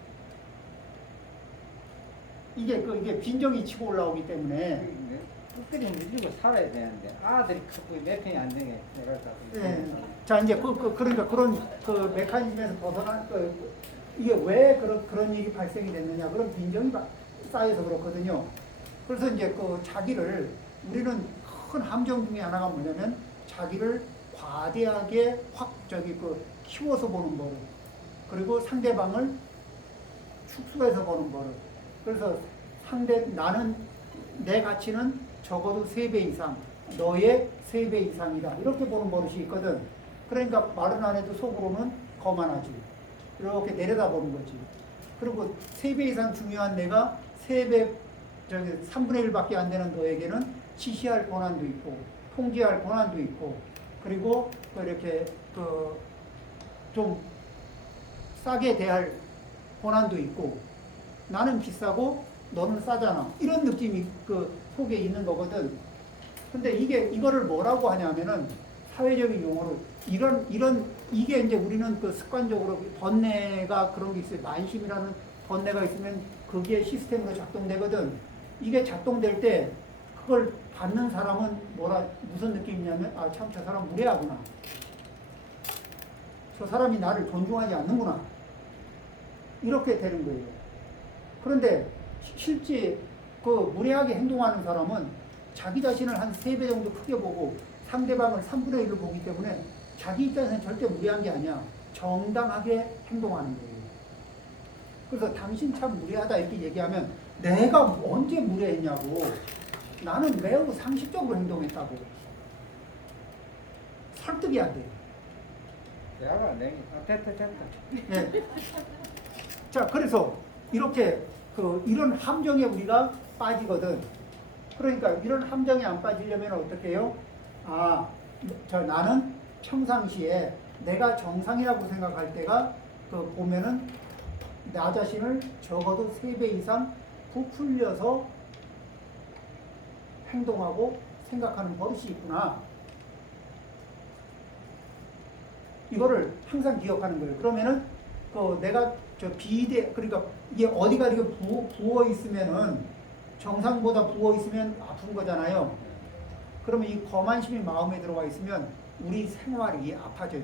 이게 빈정이 치고 올라오기 때문에 끝까지 밀리고 살아야 되는데 아들이 크고 몇 평이 안 되게 내가 예. 자 이제 그러니까 그런 그 메커니즘에서 벗어난 이게 왜 그런 일이 발생이 됐느냐 그런 빈정이 쌓여서 그렇거든요. 그래서 이제 그 자기를 우리는 큰 함정 중에 하나가 뭐냐면 자기를 과대하게 키워서 보는 버릇 그리고 상대방을 축소해서 보는 버릇. 그래서 나는 내 가치는 적어도 3배 이상, 너의 3배 이상이다. 이렇게 보는 버릇이 있거든. 그러니까 말은 안 해도 속으로는 거만하지. 이렇게 내려다보는 거지. 그리고 3배 이상 중요한 내가 3배, 3분의 1밖에 안 되는 너에게는 지시할 권한도 있고, 통제할 권한도 있고, 그리고 이렇게 좀 싸게 대할 권한도 있고, 나는 비싸고 너는 싸잖아. 이런 느낌이 그 속에 있는 거거든. 근데 이거를 뭐라고 하냐면은 사회적인 용어로 이게 이제 우리는 그 습관적으로 번뇌가 그런 게 있어요. 만심이라는 번뇌가 있으면 그게 시스템으로 작동되거든. 이게 작동될 때 그걸 받는 사람은 무슨 느낌이냐면 아, 참 저 사람 무례하구나. 저 사람이 나를 존중하지 않는구나. 이렇게 되는 거예요. 그런데 실제 그 무례하게 행동하는 사람은 자기 자신을 한 3배 정도 크게 보고 상대방을 3분의 1로 보기 때문에 자기 입장에서는 절대 무례한 게 아니야. 정당하게 행동하는 거예요. 그래서 당신 참 무례하다 이렇게 얘기하면 내가 언제 무례했냐고. 나는 매우 상식적으로 행동했다고. 설득이 안 돼요. 대화가 안 되니까 됐다. 네. 자, 그래서 이렇게 이런 함정에 우리가 빠지거든. 그러니까 이런 함정에 안 빠지려면 어떻게 해요? 나는 평상시에 내가 정상이라고 생각할 때가 보면은 나 자신을 적어도 3배 이상 부풀려서 행동하고 생각하는 버릇이 있구나. 이거를 항상 기억하는 거예요. 그러면은 내가 그러니까 이게 어디가 이렇게 부어 있으면은 정상보다 부어 있으면 아픈 거잖아요. 그러면 이 거만심이 마음에 들어와 있으면 우리 생활이 아파져요.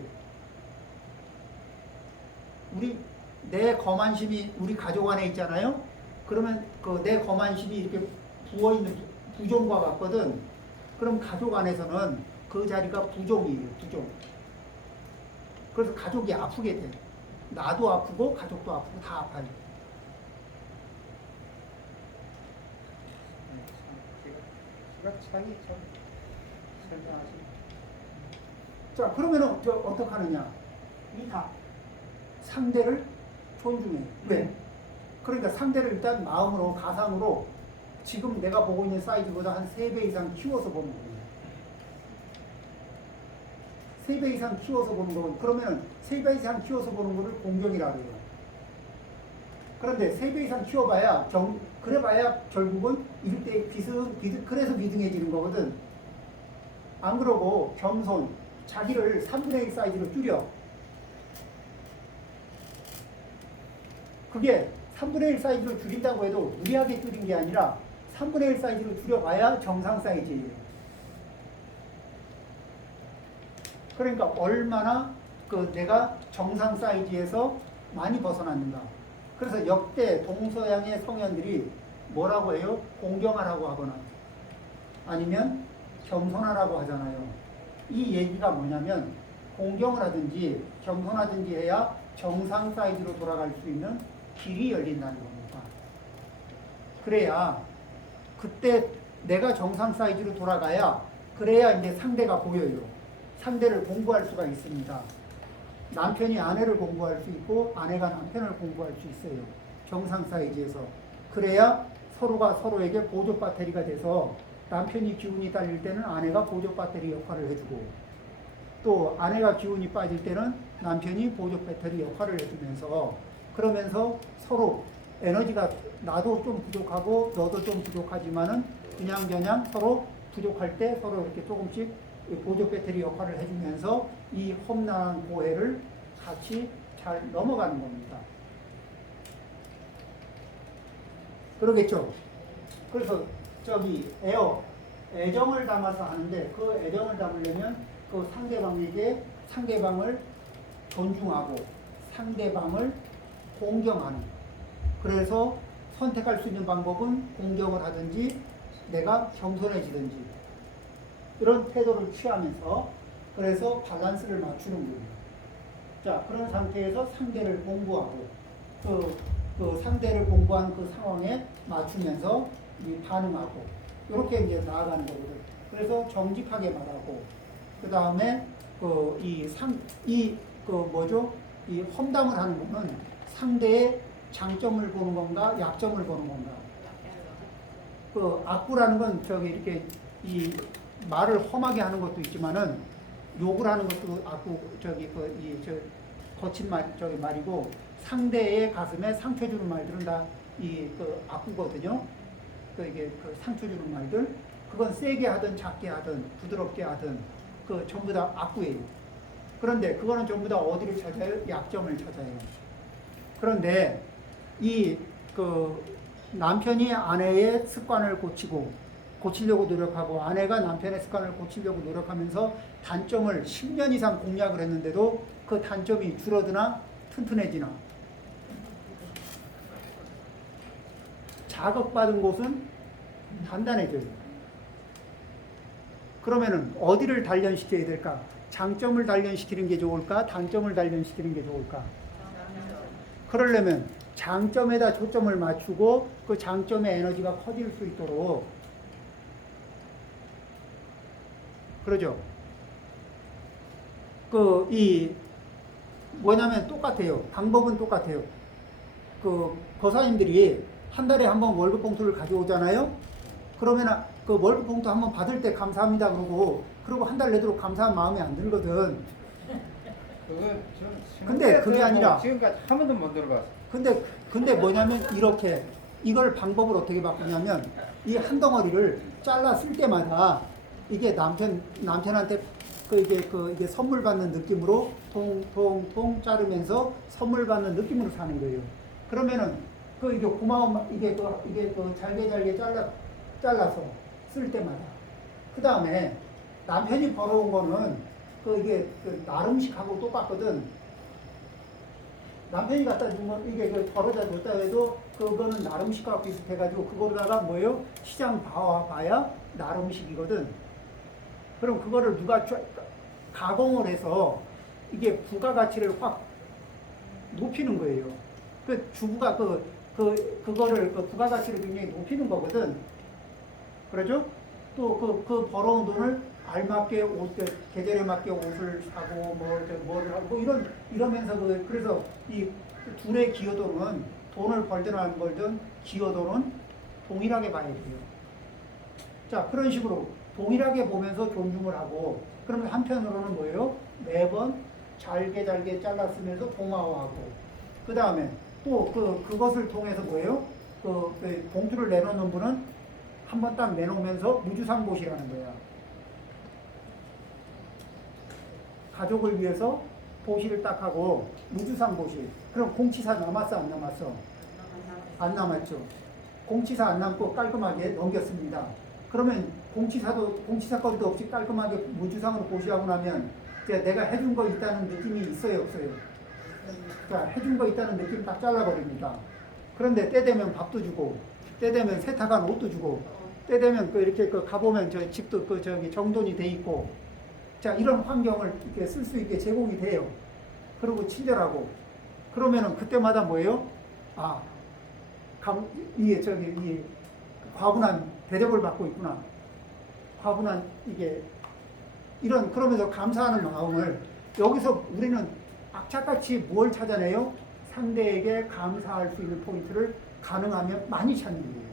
내 거만심이 우리 가족 안에 있잖아요. 그러면 내 거만심이 이렇게 부어 있는 부종과 같거든. 그럼 가족 안에서는 그 자리가 부종이에요. 부종. 그래서 가족이 아프게 돼. 나도 아프고 가족도 아프고 다 아파요. 차이 좀 설명하시면. 자, 그러면은 어떻게 하느냐? 상대를 존중해. 왜? 그러니까 상대를 일단 마음으로, 가상으로 지금 내가 보고 있는 사이즈보다 한 3배 이상 키워서 보는 거예요. 3배 이상 키워서 보는 거는, 그러면은 3배 이상 키워서 보는 거를 공경이라고 해요. 그런데 3배 이상 키워봐야, 그래봐야 결국은 이럴 때 그래서 비등해지는 거거든. 안 그러고 겸손, 자기를 3분의 1 사이즈로 줄여. 그게 3분의 1 사이즈로 줄인다고 해도 무리하게 줄인 게 아니라 3분의 1 사이즈로 줄여봐야 정상 사이즈예요. 그러니까 얼마나 내가 정상 사이즈에서 많이 벗어났는가. 그래서 역대 동서양의 성현들이 뭐라고 해요? 공경하라고 하거나 아니면 겸손하라고 하잖아요. 이 얘기가 뭐냐면 공경을 하든지 겸손하든지 해야 정상 사이즈로 돌아갈 수 있는 길이 열린다는 겁니다. 그래야 그때 내가 정상 사이즈로 돌아가야 그래야 이제 상대가 보여요. 상대를 공부할 수가 있습니다. 남편이 아내를 공부할 수 있고 아내가 남편을 공부할 수 있어요. 정상 사이즈에서. 그래야 서로가 서로에게 보조 배터리가 돼서 남편이 기운이 딸릴 때는 아내가 보조 배터리 역할을 해주고 또 아내가 기운이 빠질 때는 남편이 보조 배터리 역할을 해주면서 그러면서 서로 에너지가 나도 좀 부족하고 너도 좀 부족하지만은 그냥 서로 부족할 때 서로 이렇게 조금씩 보조 배터리 역할을 해주면서 이 험난한 고해를 같이 잘 넘어가는 겁니다. 그러겠죠. 그래서 저기 애정을 담아서 하는데 그 애정을 담으려면 그 상대방에게 상대방을 존중하고 상대방을 공경하는. 그래서 선택할 수 있는 방법은 공경을 하든지 내가 겸손해지든지 이런 태도를 취하면서 그래서 밸런스를 맞추는 거예요. 자, 그런 상태에서 상대를 공부하고 그 상대를 공부한 그 상황에 맞추면서 반응하고 이렇게 이제 나아가는 거거든. 그래서 정직하게 말하고 그 다음에 이 험담을 하는 거는 상대의 장점을 보는 건가 약점을 보는 건가. 그 악구라는 건 저기 이렇게 이 말을 험하게 하는 것도 있지만은 욕을 하는 것도 악구 거친 말 저기 말이고 상대의 가슴에 상처 주는 말들은 다 악구거든요. 이게 상처 주는 말들 그건 세게 하든 작게 하든 부드럽게 하든 전부 다 악구예요. 그런데 그거는 전부 다 어디를 찾아요? 약점을 찾아요. 그런데 남편이 아내의 습관을 고치려고 노력하고 아내가 남편의 습관을 고치려고 노력하면서 단점을 10년 이상 공략을 했는데도 그 단점이 줄어드나 튼튼해지나. 자극받은 곳은 단단해져요. 그러면은 어디를 단련시켜야 될까? 장점을 단련시키는 게 좋을까? 단점을 단련시키는 게 좋을까? 그러려면 장점에다 초점을 맞추고 그 장점의 에너지가 커질 수 있도록 그러죠. 뭐냐면 똑같아요. 방법은 똑같아요. 거사님들이 한 달에 한 번 월급 봉투를 가져오잖아요. 그러면 그 월급 봉투 한 번 받을 때 감사합니다 그러고 한 달 내도록 감사한 마음이 안 들거든. 근데 그게 아니라 지금까지 한 번도 못 들어봤어. 근데 뭐냐면 이렇게 이걸 방법을 어떻게 바꾸냐면 이 한 덩어리를 잘라 쓸 때마다 이게 남편한테 이게 선물 받는 느낌으로 통통통 자르면서 선물 받는 느낌으로 사는 거예요. 그러면은 이게 고마운 이게 잘게 잘라서 쓸 때마다 그 다음에 남편이 벌어온 거는 이게 나름식하고 똑같거든. 남편이 갖다 준 건 이게 벌어다 줬다 해도 그거는 나름식하고 비슷해가지고 그거로다가 뭐예요? 시장 봐야 나름식이거든. 그럼 그거를 누가 가공을 해서 이게 부가가치를 확 높이는 거예요. 주부가 그거를 부가가치를 굉장히 높이는 거거든. 그러죠? 또 벌어온 돈을 알맞게 계절에 맞게 옷을 사고 뭐를 하고 이러면서 그래서 이 둘의 기여도는 돈을 벌든 안 벌든 기여도는 동일하게 봐야 돼요. 자, 그런 식으로 동일하게 보면서 존중을 하고 그러면 한편으로는 뭐예요? 매번 잘게 잘라 쓰면서 고마워하고 그 다음에 또 그것을 통해서 뭐예요? 봉투를 내놓는 분은 한번 딱 내놓으면서 무주상보시라는 거야. 가족을 위해서 보시를 딱 하고 무주상보시. 그럼 공치사 남았어 안 남았어? 안 남았죠. 공치사 안 남고 깔끔하게 넘겼습니다. 그러면 공치사거리도 없이 깔끔하게 무주상으로 보시하고 나면 내가 해준 거 있다는 느낌이 있어요 없어요? 자, 해준 거 있다는 느낌 딱 잘라버립니다. 그런데 때 되면 밥도 주고 때 되면 세탁한 옷도 주고 때 되면 이렇게 가보면 저 집도 정돈이 돼 있고 자, 이런 환경을 이렇게 쓸 수 있게 제공이 돼요. 그리고 친절하고 그러면은 그때마다 뭐예요? 이 과분한 대접을 받고 있구나. 과분한 그러면서 감사하는 마음을 여기서 우리는 악착같이 뭘 찾아내요? 상대에게 감사할 수 있는 포인트를 가능하면 많이 찾는 거예요.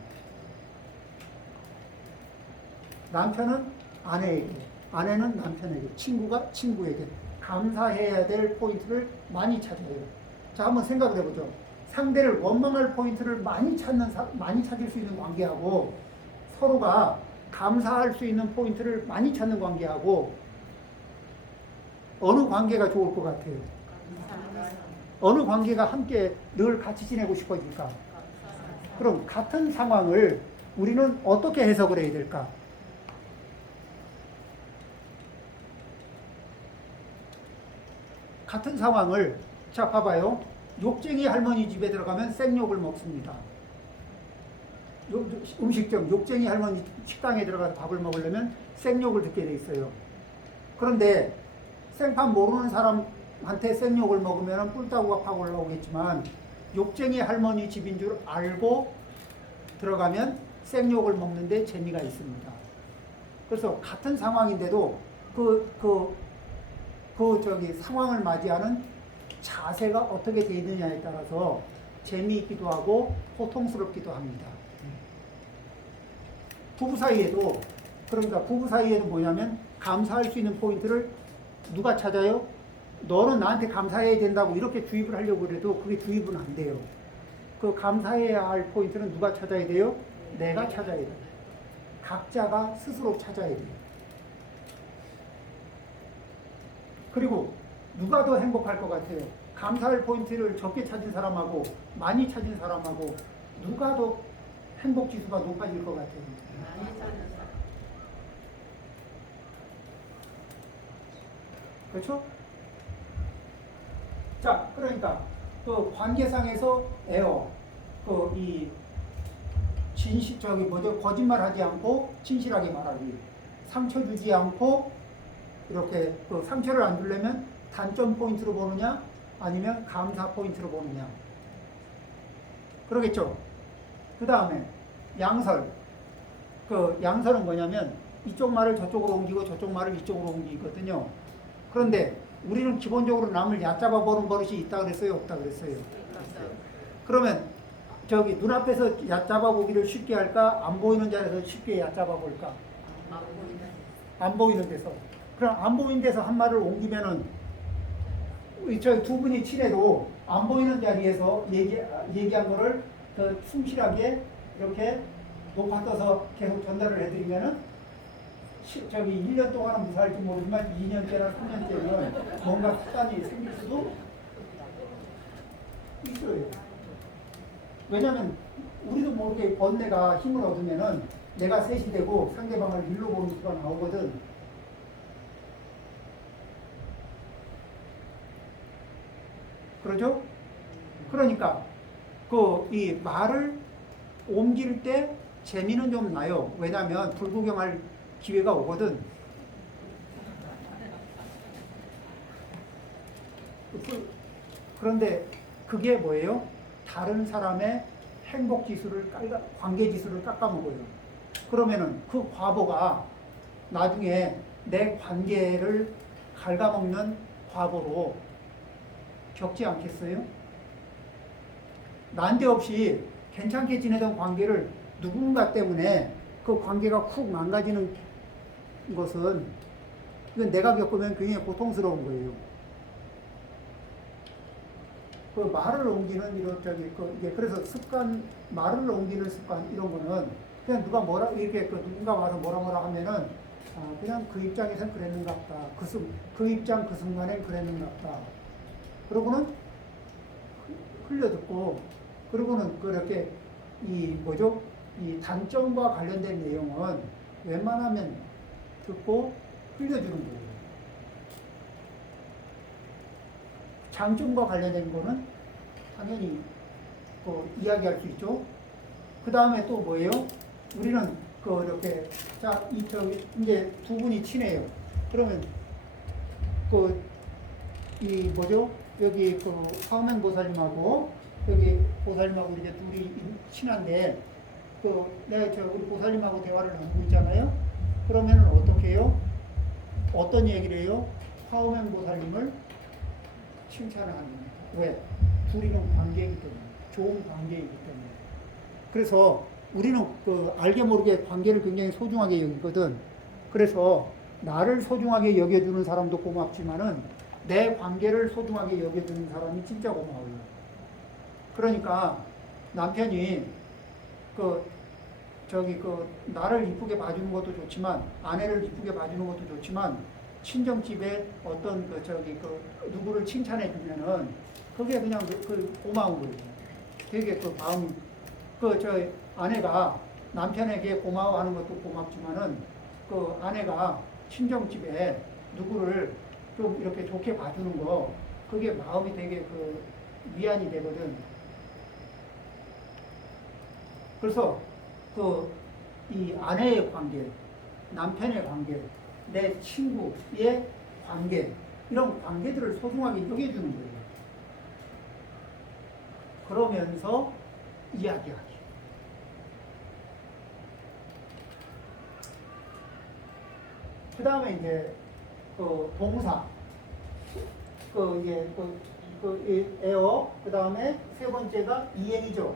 남편은 아내에게, 아내는 남편에게, 친구가 친구에게 감사해야 될 포인트를 많이 찾아요. 자, 한번 생각을 해보죠. 상대를 원망할 포인트를 많이 찾을 수 있는 관계하고 서로가 감사할 수 있는 포인트를 많이 찾는 관계하고 어느 관계가 좋을 것 같아요? 어느 관계가 함께 늘 같이 지내고 싶어질까? 그럼 같은 상황을 우리는 어떻게 해석을 해야 될까? 같은 상황을, 자, 봐봐요. 욕쟁이 할머니 집에 들어가면 생욕을 먹습니다. 음식점, 욕쟁이 할머니 식당에 들어가서 밥을 먹으려면 생욕을 듣게 돼 있어요. 그런데 생판 모르는 사람한테 생욕을 먹으면 꿀따구가 팍 올라오겠지만, 욕쟁이 할머니 집인 줄 알고 들어가면 생욕을 먹는데 재미가 있습니다. 그래서 같은 상황인데도 상황을 맞이하는 자세가 어떻게 되어 있느냐에 따라서 재미있기도 하고 고통스럽기도 합니다. 부부 사이에도, 그러니까 부부 사이에도 뭐냐면 감사할 수 있는 포인트를 누가 찾아요? 너는 나한테 감사해야 된다고 이렇게 주입을 하려고 해도 그게 주입은 안 돼요. 그 감사해야 할 포인트는 누가 찾아야 돼요? 내가 찾아야 돼요. 각자가 스스로 찾아야 돼요. 그리고 누가 더 행복할 것 같아요? 감사할 포인트를 적게 찾은 사람하고 많이 찾은 사람하고 누가 더 행복 지수가 높아질 것 같아요? 많이 찾는 사람. 그렇죠? 자, 그러니까 그 관계상에서 거짓말하지 않고 진실하게 말하기, 상처 주지 않고 이렇게 그 상처를 안 주려면 단점 포인트로 보느냐 아니면 감사 포인트로 보느냐, 그러겠죠. 그 다음에 양설. 그 양설은 뭐냐면 이쪽 말을 저쪽으로 옮기고 저쪽 말을 이쪽으로 옮기거든요. 그런데 우리는 기본적으로 남을 얕잡아 보는 버릇이 있다 그랬어요, 없다 그랬어요? 그러면 저기 눈앞에서 얕잡아 보기를 쉽게 할까? 안 보이는 자리에서 쉽게 얕잡아 볼까? 안 보이는 데서. 그럼 안 보이는 데서 한 말을 옮기면은 저희 두 분이 친해도 안 보이는 자리에서 얘기한 거를 더 충실하게 이렇게 높아떠서 계속 전달을 해드리면은 저기 1년 동안은 무사할지 모르지만 2년째나 3년째는 뭔가 습관이 생길 수도 있어요. 왜냐면 우리도 모르게 번뇌가 힘을 얻으면은 내가 셋이 되고 상대방을 일로 보는 수가 나오거든. 그러죠? 그러니까 이 말을 옮길 때 재미는 좀 나요. 왜냐면 불구경할 기회가 오거든. 그런데 그게 뭐예요? 다른 사람의 행복 지수를 관계 지수를 깎아먹어요. 그러면은 그 과보가 나중에 내 관계를 갉아먹는 과보로 겪지 않겠어요? 난데없이 괜찮게 지내던 관계를 누군가 때문에 그 관계가 쿡 망가지는 것은 이건 내가 겪으면 굉장히 고통스러운 거예요. 그 말을 옮기는 이게 그래서 습관, 말을 옮기는 습관 이런 거는 그냥 누가 뭐라 이렇게 누군가 와서 뭐라 하면은 그냥 그 입장에선 그랬는가 보다. 그 입장 그 순간엔 그랬는가 보다. 그러고는 흘려듣고, 그러고는 그렇게 이 단점과 관련된 내용은 웬만하면 듣고 흘려주는 거예요. 장점과 관련된 거는 당연히 이야기할 수 있죠. 그 다음에 또 뭐예요? 우리는 이렇게 이제 두 분이 친해요. 그러면 여기 화엄행 보살님하고 여기 보살님하고 이제 둘이 친한데 내가 우리 보살님하고 대화를 나누고 있잖아요. 그러면은 어떻게 해요? 어떤 얘기를 해요? 화엄행 보살님을 칭찬을 합니다. 왜? 둘이는 관계이기 때문에, 좋은 관계이기 때문에. 그래서 우리는 알게 모르게 관계를 굉장히 소중하게 여기거든. 그래서 나를 소중하게 여겨주는 사람도 고맙지만은 내 관계를 소중하게 여겨주는 사람이 진짜 고마워요. 그러니까 남편이 나를 이쁘게 봐주는 것도 좋지만, 아내를 이쁘게 봐주는 것도 좋지만, 친정집에 어떤 누구를 칭찬해 주면은 그게 그냥 고마운 거예요. 되게 마음이 그 저 아내가 남편에게 고마워하는 것도 고맙지만은 그 아내가 친정집에 누구를 좀 이렇게 좋게 봐주는 거 그게 마음이 되게 그 위안이 되거든. 그래서 그 이 아내의 관계, 남편의 관계, 내 친구의 관계 이런 관계들을 소중하게 여겨주는 거예요. 그러면서 이야기하기. 그 다음에 이제 그 동사, 그 이제 그 에어, 그 다음에 세 번째가 이행이죠.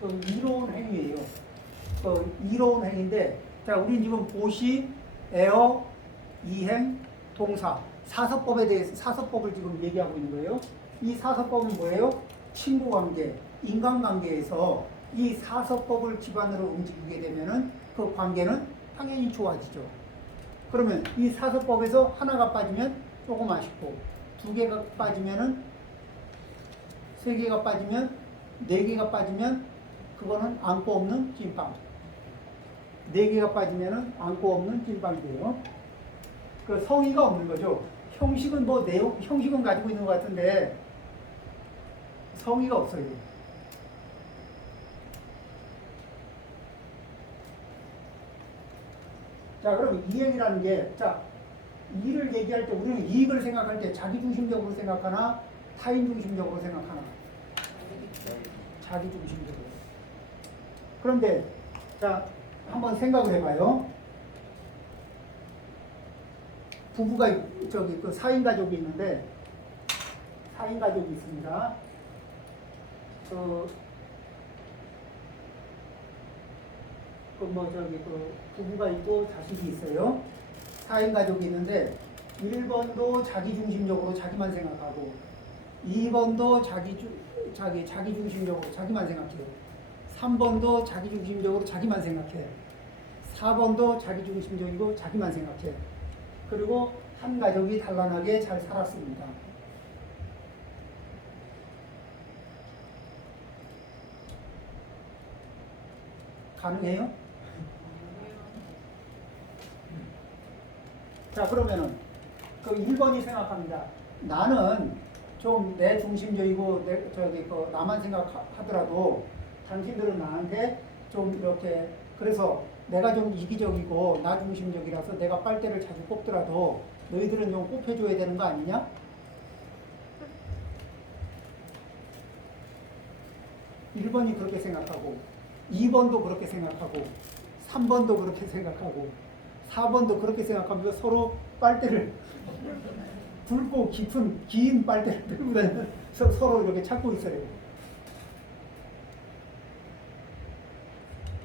그 이로운 행위예요. 그 이로운 행위인데, 자, 우리 지금 보시, 에어, 이행, 동사, 사서법에 대해서 사서법을 지금 얘기하고 있는 거예요. 이 사서법은 뭐예요? 친구 관계, 인간관계에서 이 사서법을 기반으로 움직이게 되면은 그 관계는 당연히 좋아지죠. 그러면 이 사서법에서 하나가 빠지면 조금 아쉽고, 두 개가 빠지면은, 세 개가 빠지면, 네 개가 빠지면 그거는 안고 없는 찐빵. 네 개가 빠지면은 안고 없는 찐빵이 돼요. 그 성의가 없는 거죠. 형식은 뭐 내용, 형식은 가지고 있는 것 같은데 성의가 없어요. 자, 그럼 이행이라는 게, 자, 이를 얘기할 때 우리는 이익을 생각할 때 자기중심적으로 생각하나 타인중심적으로 생각하나? 자기중심적으로. 그런데 자, 한번 생각을 해봐요. 부부가 저기 그 4인 가족이 있는데 4인 가족이 있습니다. 그 부부가 있고 자식이 있어요. 4인 가족이 있는데 1번도 자기중심적으로 자기만 생각하고 2번도 자기중심적으로 자기만 생각해요. 3번도 자기중심적으로 자기만 생각해. 4번도 자기중심적이고 자기만 생각해. 그리고 한 가족이 단란하게 잘 살았습니다. 가능해요? 자, 그러면은 그 1번이 생각합니다. 나는 좀 내 중심적이고 나만 생각하더라도 당신들은 나한테 좀 이렇게 그래서 내가 좀 이기적이고 나 중심적이라서 내가 빨대를 자주 꼽더라도 너희들은 좀 꼽혀줘야 되는 거 아니냐? 1번이 그렇게 생각하고 2번도 그렇게 생각하고 3번도 그렇게 생각하고 4번도 그렇게 생각하면서 서로 빨대를 굵고 긴 빨대를 들고 다니면서 서로 이렇게 찾고 있어요.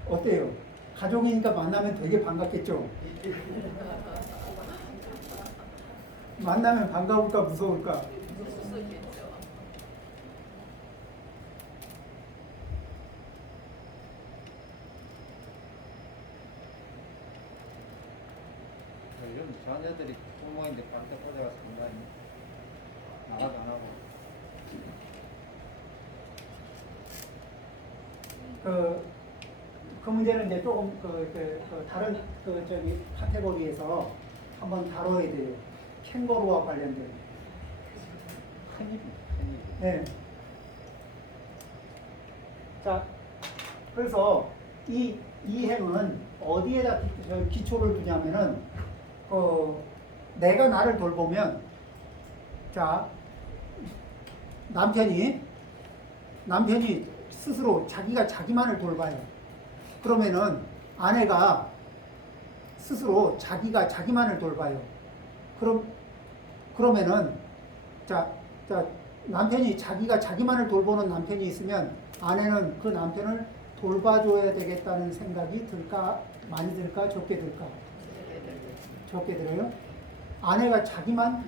어때요? 가족이니까 만나면 되게 반갑겠죠? 만나면 반가울까 무서울까? 요즘 자녀들이 부모인데 반대 꽂아가서 공부하니 나가도 안 하고. 그 문제는 이제 조금 다른 카테고리에서 한번 다뤄야 돼요. 캥거루와 관련된. 큰일이. 네. 자, 그래서 이 행은 어디에다 기초를 두냐면은 내가 나를 돌보면, 자, 남편이 스스로 자기가 자기만을 돌봐요. 그러면은 아내가 스스로 자기가 자기만을 돌봐요. 그러면은 자, 남편이 자기가 자기만을 돌보는 남편이 있으면 아내는 그 남편을 돌봐줘야 되겠다는 생각이 들까? 많이 들까? 적게 들까? 적게 들어요? 아내가 자기만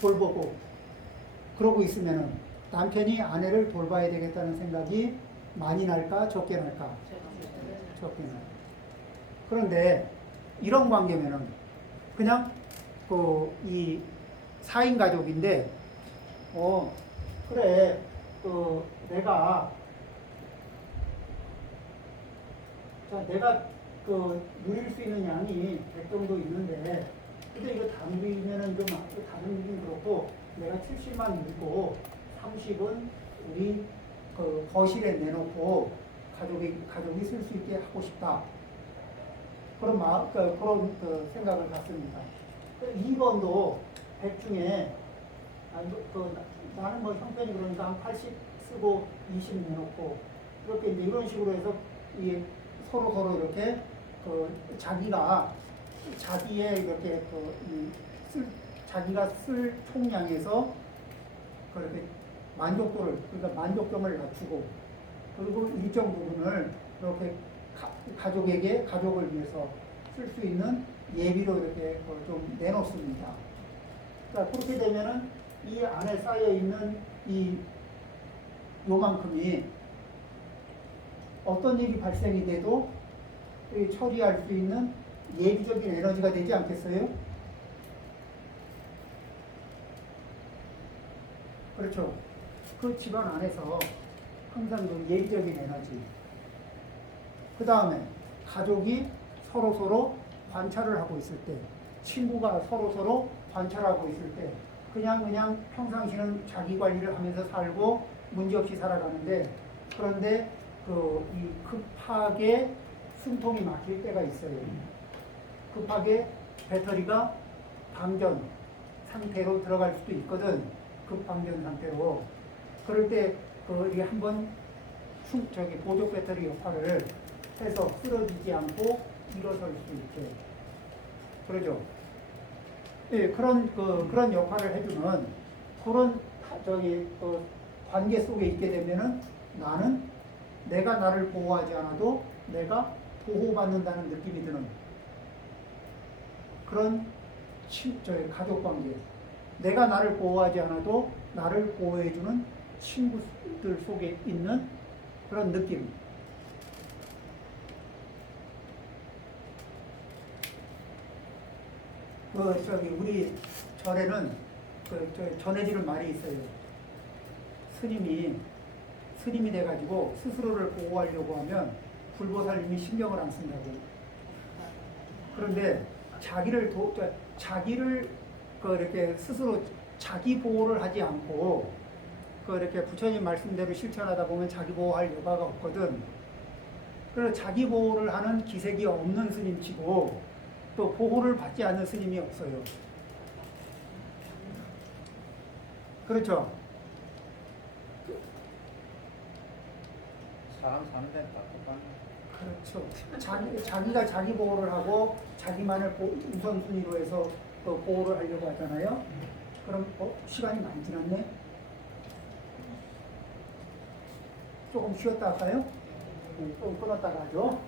돌보고 그러고 있으면은 남편이 아내를 돌봐야 되겠다는 생각이 많이 날까 적게 날까? 적게 날. 그런데 이런 관계면은 그냥 이 4인 가족인데 그래 내가 누릴 수 있는 양이 100 정도 있는데 근데 이거 다 누리면은 좀 다른 얘기는 그렇고 내가 70만 누리고 30은 우리 거실에 내놓고 가족이 쓸 수 있게 하고 싶다. 그런 그런 생각을 갖습니다. 2번도 100 중에 나는 뭐 형편이 그러니까 한 80 쓰고 20 내놓고 이렇게 이제 이런 식으로 해서 이 서로 이렇게 자기의 이렇게 자기가 쓸 총량에서 그렇게 그러니까 만족점을 낮추고 그리고 일정 부분을 이렇게 가족을 위해서 쓸 수 있는 예비로 이렇게 좀 내놓습니다. 그러니까 그렇게 되면은 이 안에 쌓여 있는 요만큼이 어떤 일이 발생이 돼도 처리할 수 있는 예비적인 에너지가 되지 않겠어요? 그렇죠. 그 집안 안에서 항상 그 예비적인 에너지. 그 다음에 가족이 서로 관찰을 하고 있을 때, 친구가 서로 관찰하고 있을 때, 그냥 평상시는 자기 관리를 하면서 살고 문제없이 살아가는데, 그런데 이 급하게 숨통이 막힐 때가 있어요. 급하게 배터리가 방전 상태로 들어갈 수도 있거든. 급방전 상태로. 그럴 때 이게 한번 보조 배터리 역할을 해서 쓰러지지 않고 일어설 수 있게. 그러죠. 예, 그런 역할을 해주는 그런 관계 속에 있게 되면은 내가 나를 보호하지 않아도 내가 보호받는다는 느낌이 드는 그런 가족 관계. 내가 나를 보호하지 않아도 나를 보호해주는 친구들 속에 있는 그런 느낌. 우리 절에는 전해지는 말이 있어요. 스님이 돼가지고 스스로를 보호하려고 하면 불보살님이 신경을 안 쓴다고. 그런데 자기를 이렇게 스스로 자기 보호를 하지 않고 이렇게 부처님 말씀대로 실천하다 보면 자기 보호할 여가가 없거든. 그래서 자기 보호를 하는 기색이 없는 스님치고 또 보호를 받지 않는 스님이 없어요. 그렇죠? 사람 사는 데는 다 똑같네. 그렇죠. 자기가 자기 보호를 하고 자기만을 우선순위로 해서 또 보호를 하려고 하잖아요. 그럼 시간이 많이 지났네. 조금 쉬었다 할까요? 좀 끊었다가 하죠.